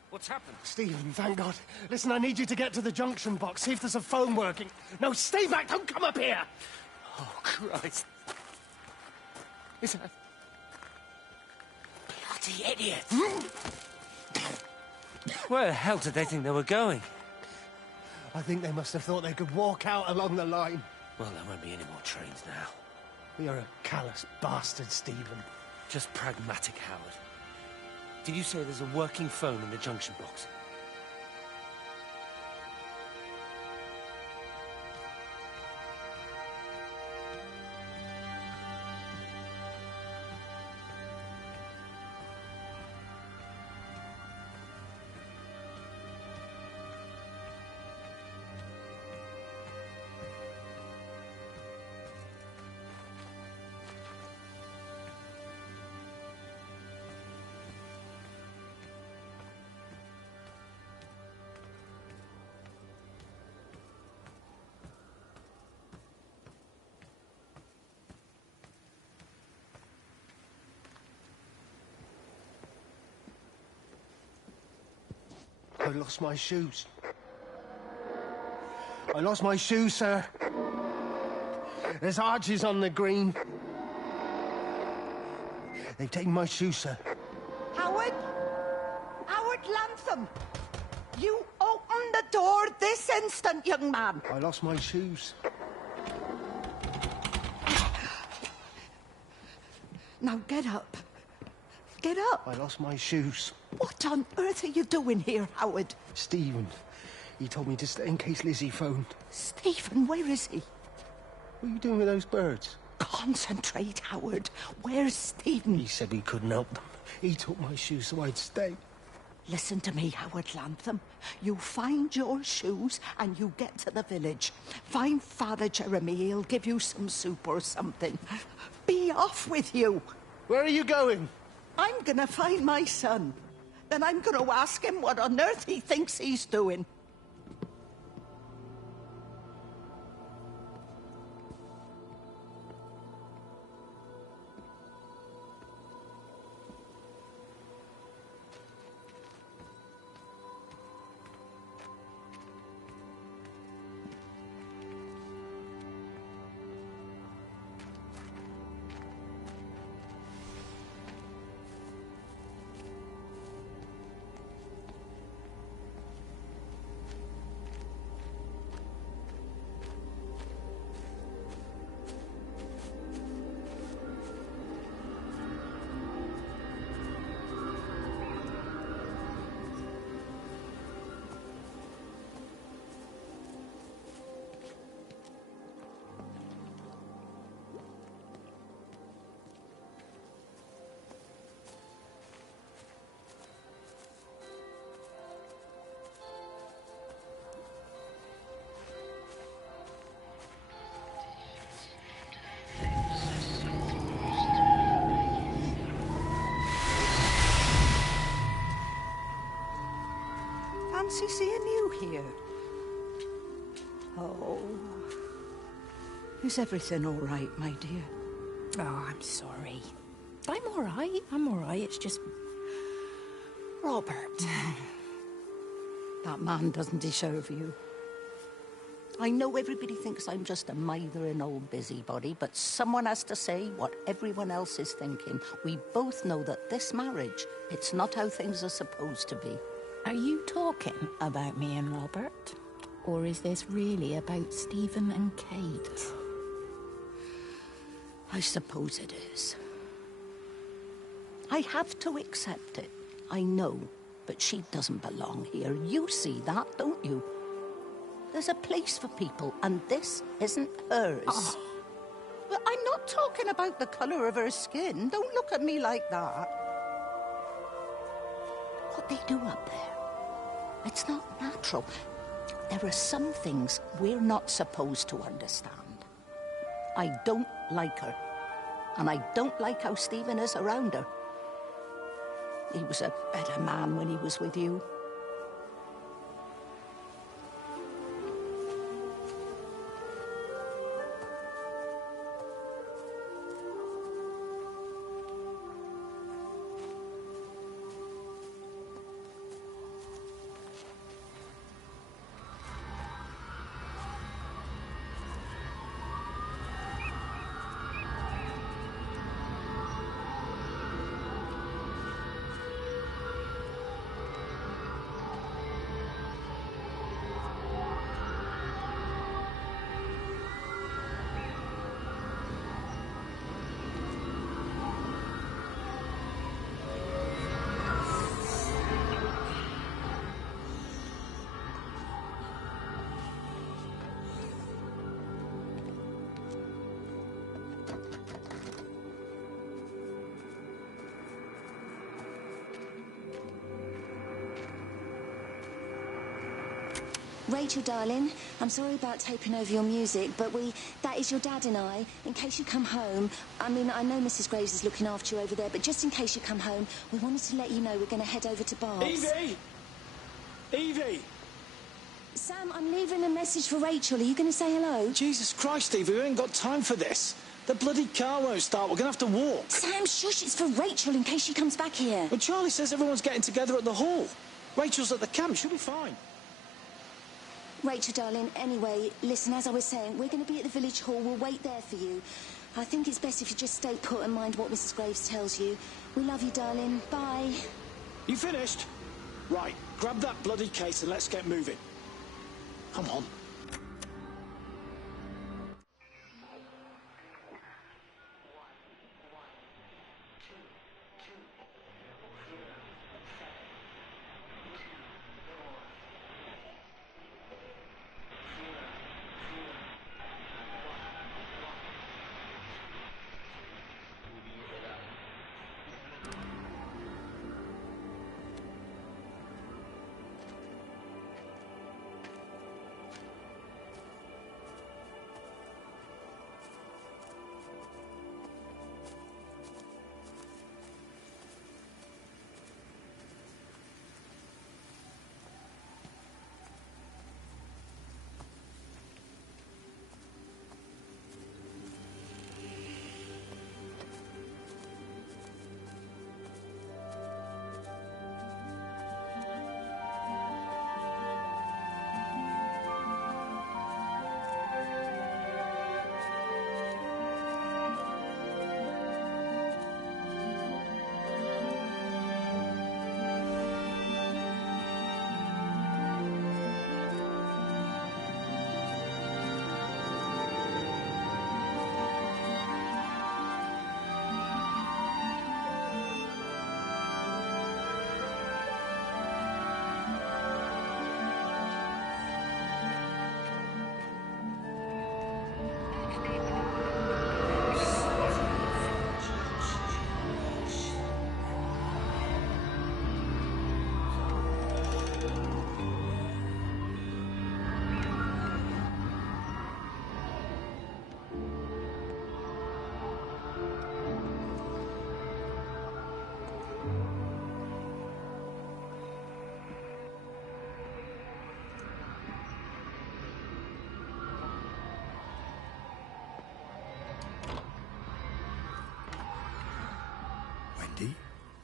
What's happened? Stephen, thank God. Listen, I need you to get to the junction box, see if there's a phone working. No, stay back, don't come up here! Oh, Christ. Is that... Bloody idiot! Where the hell did they think they were going? I think they must have thought they could walk out along the line. Well, there won't be any more trains now. You're a callous bastard, Stephen. Just pragmatic, Howard. Did you say there's a working phone in the junction box? I lost my shoes. I lost my shoes, sir. There's arches on the green. They've taken my shoes, sir. Howard? Howard Lantham! You open the door this instant, young man. I lost my shoes. Now get up. Get up. I lost my shoes. What on earth are you doing here, Howard? Stephen. He told me to stay in case Lizzie phoned. Stephen, where is he? What are you doing with those birds? Concentrate, Howard. Where's Stephen? He said he couldn't help them. He took my shoes so I'd stay. Listen to me, Howard Lantham. You find your shoes and you get to the village. Find Father Jeremy. He'll give you some soup or something. Be off with you. Where are you going? I'm gonna find my son. Then I'm gonna ask him what on earth he thinks he's doing. Fancy seeing you here. Oh. Is everything all right, my dear? Oh, I'm sorry. I'm all right. I'm all right. It's just... Robert. That man doesn't deserve you. I know everybody thinks I'm just a mithering old busybody, but someone has to say what everyone else is thinking. We both know that this marriage, it's not how things are supposed to be. Are you talking about me and Robert? Or is this really about Stephen and Kate? I suppose it is. I have to accept it. I know, but she doesn't belong here. You see that, don't you? There's a place for people, and this isn't hers. Oh. But I'm not talking about the colour of her skin. Don't look at me like that. What they do up there, it's not natural. There are some things we're not supposed to understand. I don't like her, and I don't like how Stephen is around her. He was a better man when he was with you. Rachel, darling, I'm sorry about taping over your music, but that is your dad and I. In case you come home, I mean, I know Mrs. Graves is looking after you over there, but just in case you come home, we wanted to let you know we're going to head over to Barb's. Evie! Evie! Sam, I'm leaving a message for Rachel. Are you going to say hello? Jesus Christ, Evie, we ain't got time for this. The bloody car won't start. We're going to have to walk. Sam, shush, it's for Rachel in case she comes back here. Well, Charlie says everyone's getting together at the hall. Rachel's at the camp. She'll be fine. Rachel, darling, anyway, listen, as I was saying, we're going to be at the village hall. We'll wait there for you. I think it's best if you just stay put and mind what Mrs. Graves tells you. We love you, darling. Bye. You finished? Right, grab that bloody case and let's get moving. Come on.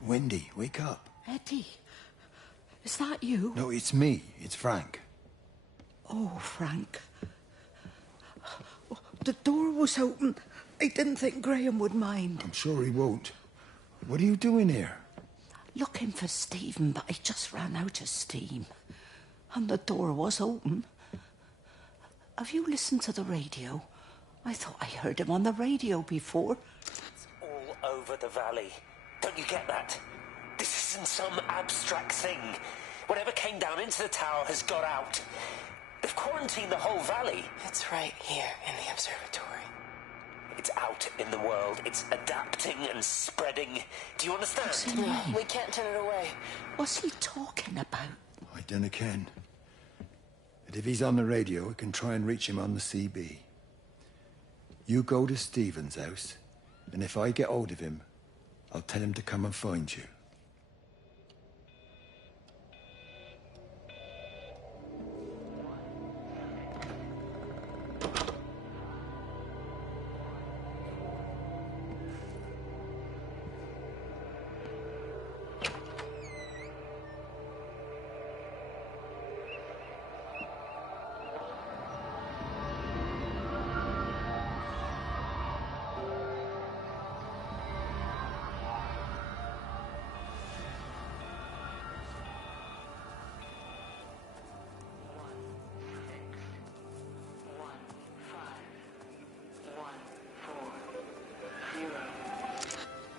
Wendy, wake up. Eddie, is that you? No, it's me. It's Frank. Oh, Frank. The door was open. I didn't think Graham would mind. I'm sure he won't. What are you doing here? Looking for Stephen, but I just ran out of steam. And the door was open. Have you listened to the radio? I thought I heard him on the radio before. It's all over the valley. Don't you get that? This isn't some abstract thing. Whatever came down into the tower has got out. They've quarantined the whole valley. It's right here in the observatory. It's out in the world. It's adapting and spreading. Do you understand? No, we can't turn it away. What's he talking about? I dunno ken. But if he's on the radio, we can try and reach him on the CB. You go to Stephen's house, and if I get hold of him, I'll tell him to come and find you.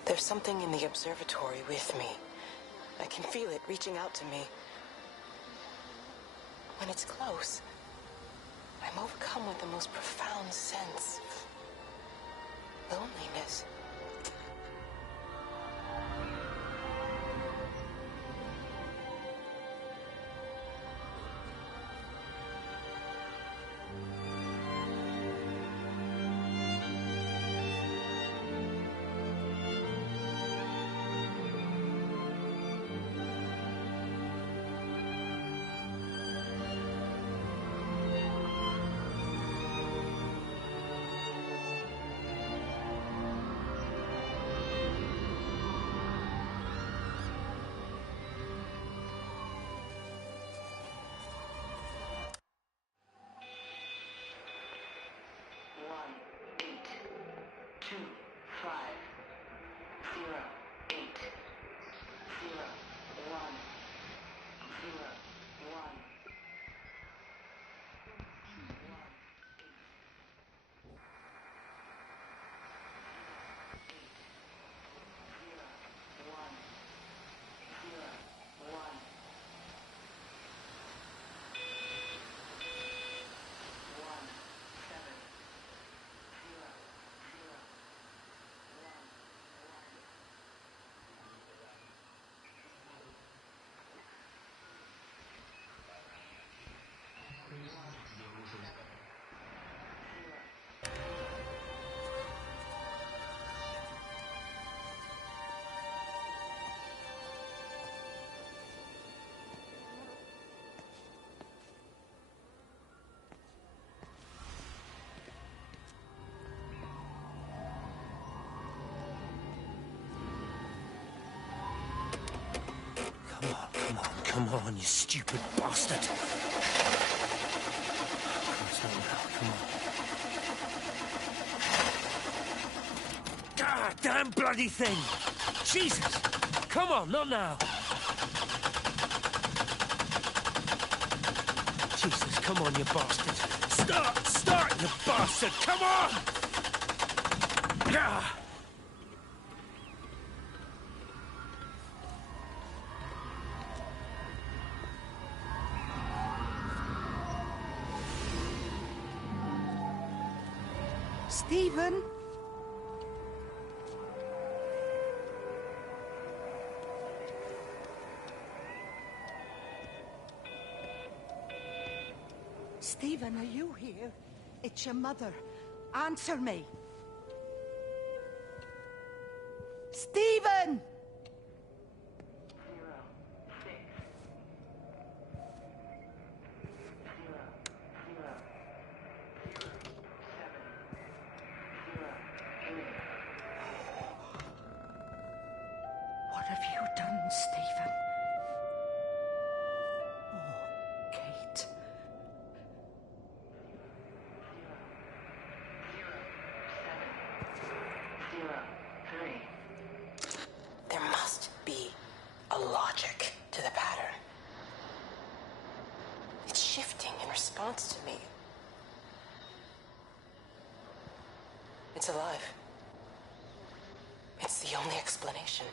There's something in the observatory with me. I can feel it reaching out to me. When it's close, I'm overcome with the most profound sense of loneliness. Come on, you stupid bastard. Come on. God damn bloody thing! Jesus! Come on, not now! Jesus, come on, you bastard! Start, you bastard! Come on! Ah! Stephen? Stephen, are you here? It's your mother. Answer me. Stephen! What have you done, Stephen? Oh, Kate. There must be a logic to the pattern. It's shifting in response to me. It's alive. It's the only explanation.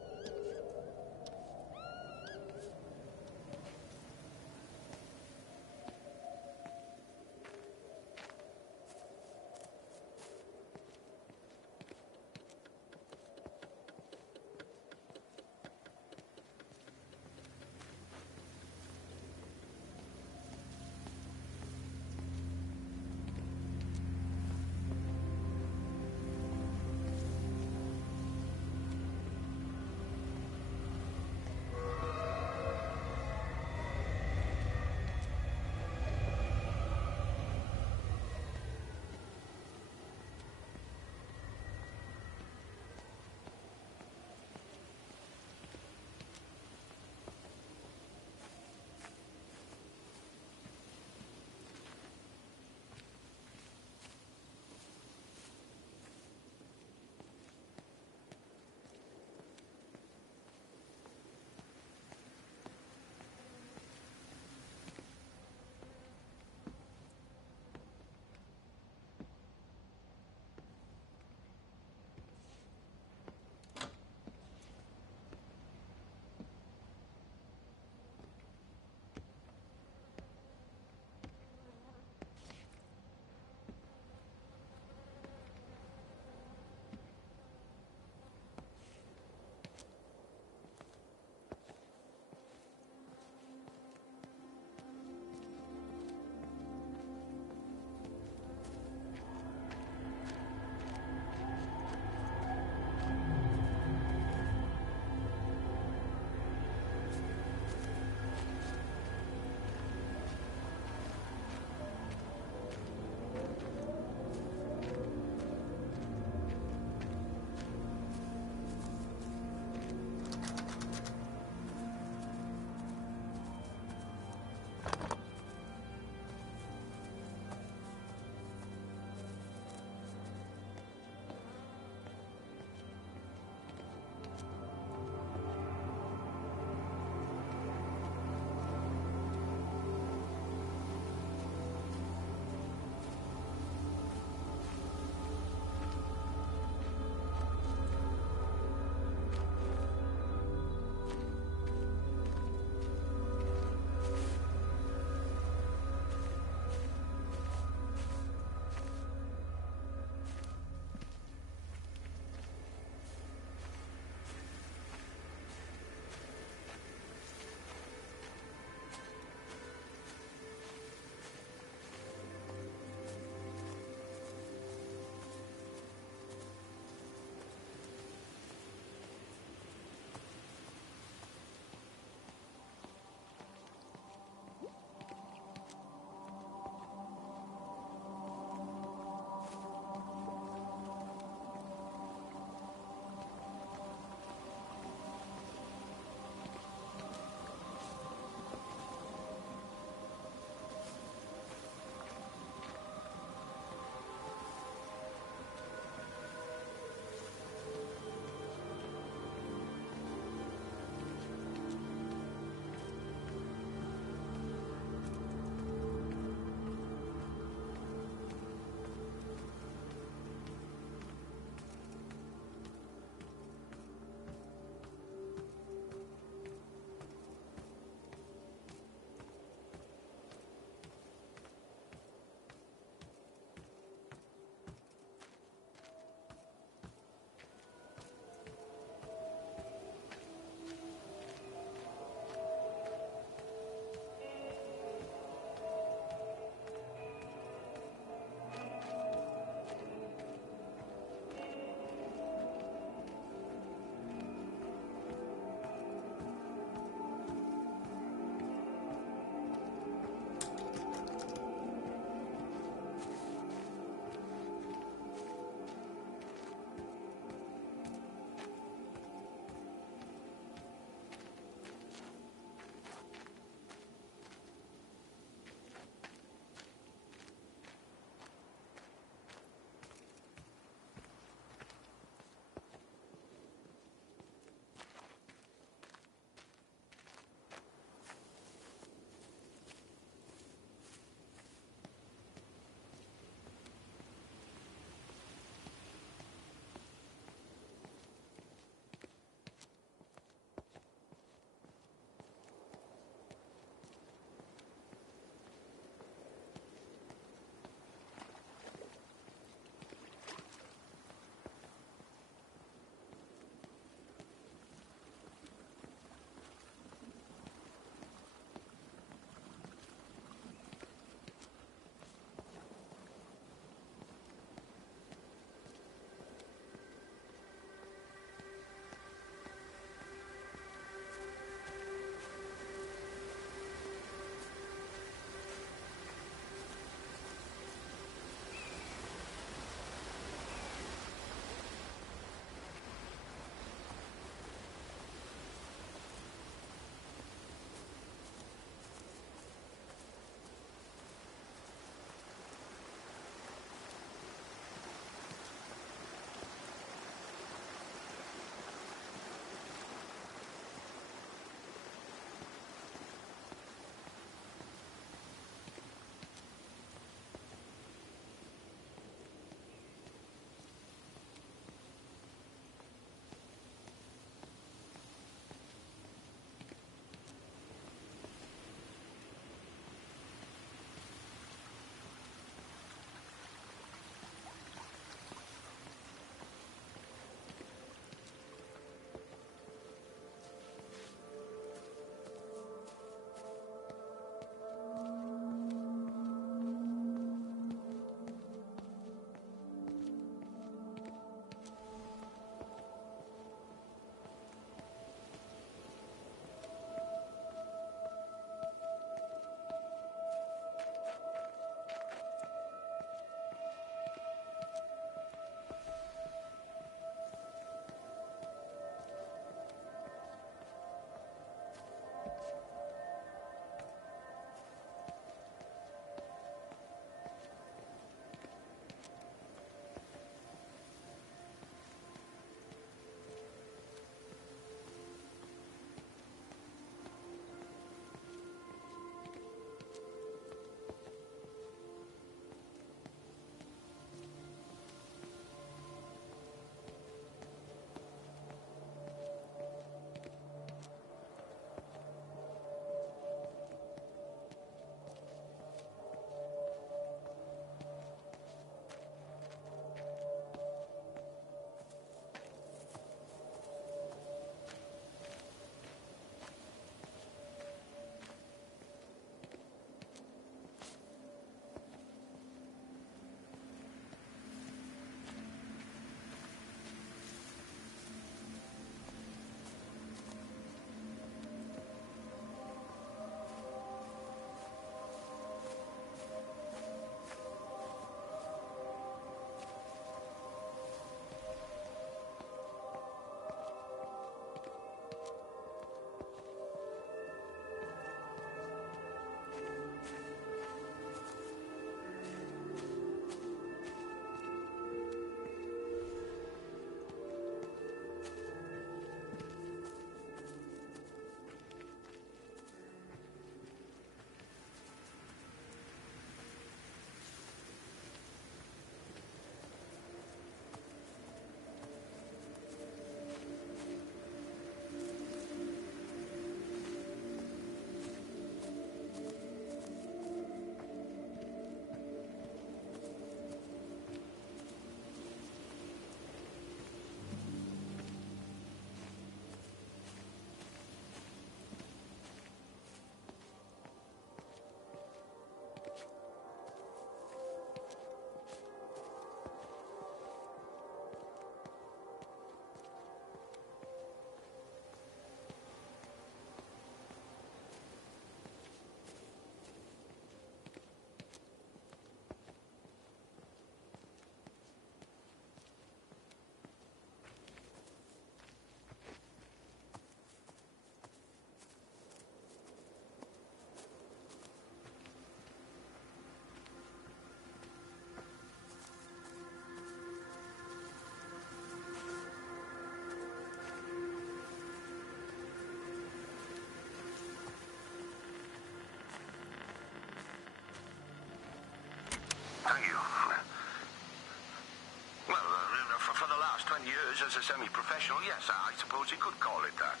numbers as a semi-professional, yes, I suppose you could call it that.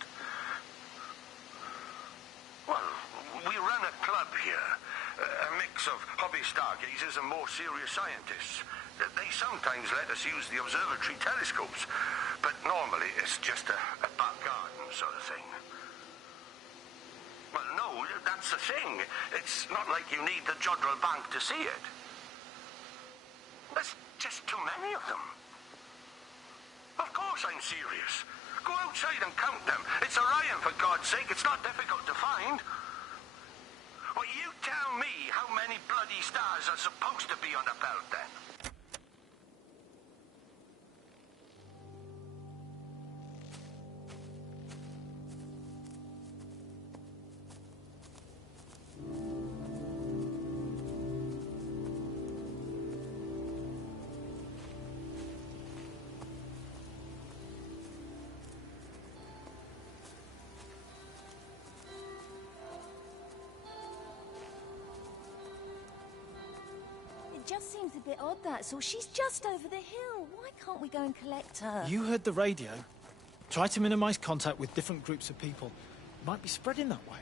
Well, we run a club here. A mix of hobby stargazers and more serious scientists. They sometimes let us use the observatory telescopes, but normally it's just a back garden sort of thing. Well, no, that's the thing. It's not like you need the Jodrell Bank to see it. There's just too many of them. Of course I'm serious. Go outside and count them. It's Orion, for God's sake. It's not difficult to find. Well, you tell me how many bloody stars are supposed to be on a belt, then. It just seems a bit odd, that's all. She's just over the hill. Why can't we go and collect her? You heard the radio. Try to minimize contact with different groups of people. It might be spreading that way.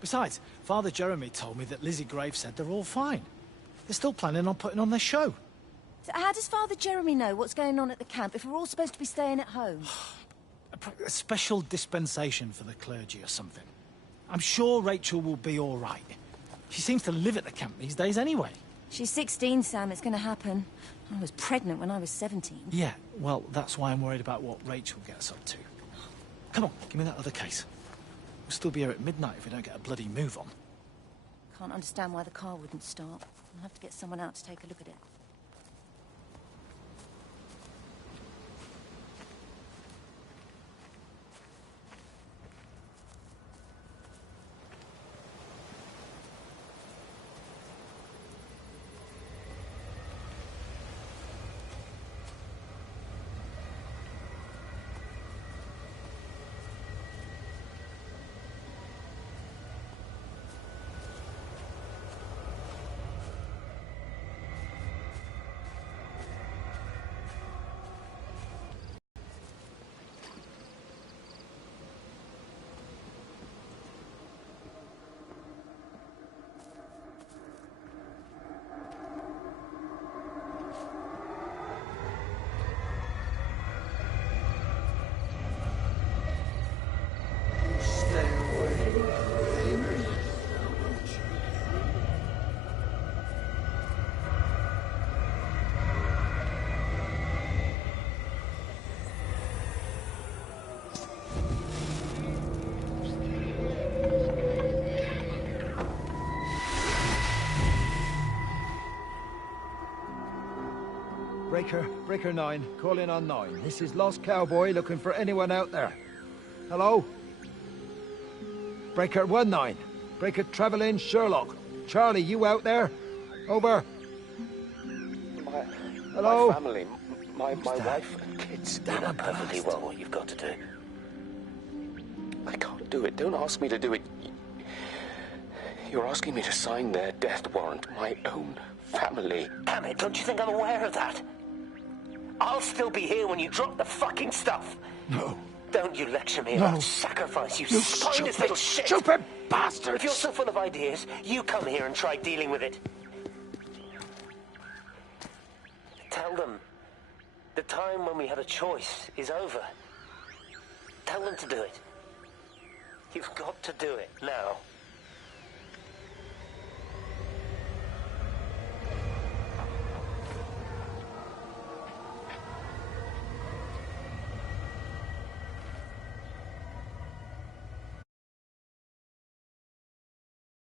Besides, Father Jeremy told me that Lizzie Graves said they're all fine. They're still planning on putting on their show. So how does Father Jeremy know what's going on at the camp if we're all supposed to be staying at home? A special dispensation for the clergy or something. I'm sure Rachel will be all right. She seems to live at the camp these days anyway. She's 16, Sam. It's going to happen. I was pregnant when I was 17. Yeah, well, that's why I'm worried about what Rachel gets up to. Come on, give me that other case. We'll still be here at midnight if we don't get a bloody move on. Can't understand why the car wouldn't start. I'll have to get someone out to take a look at it. Breaker 9, call in on 9. This is Lost Cowboy looking for anyone out there. Hello? Breaker 19. Breaker Travelin Sherlock. Charlie, you out there? Over. Hello? My family, my wife and kids, they know perfectly well what you've got to do. I can't do it. Don't ask me to do it. You're asking me to sign their death warrant. My own family. Damn it, don't you think I'm aware of that? I'll still be here when you drop the fucking stuff. No. Don't you lecture me No. about sacrifice, you spineless stupid, little shit! stupid bastard! If you're so full of ideas, you come here and try dealing with it. Tell them the time when we had a choice is over. Tell them to do it. You've got to do it now.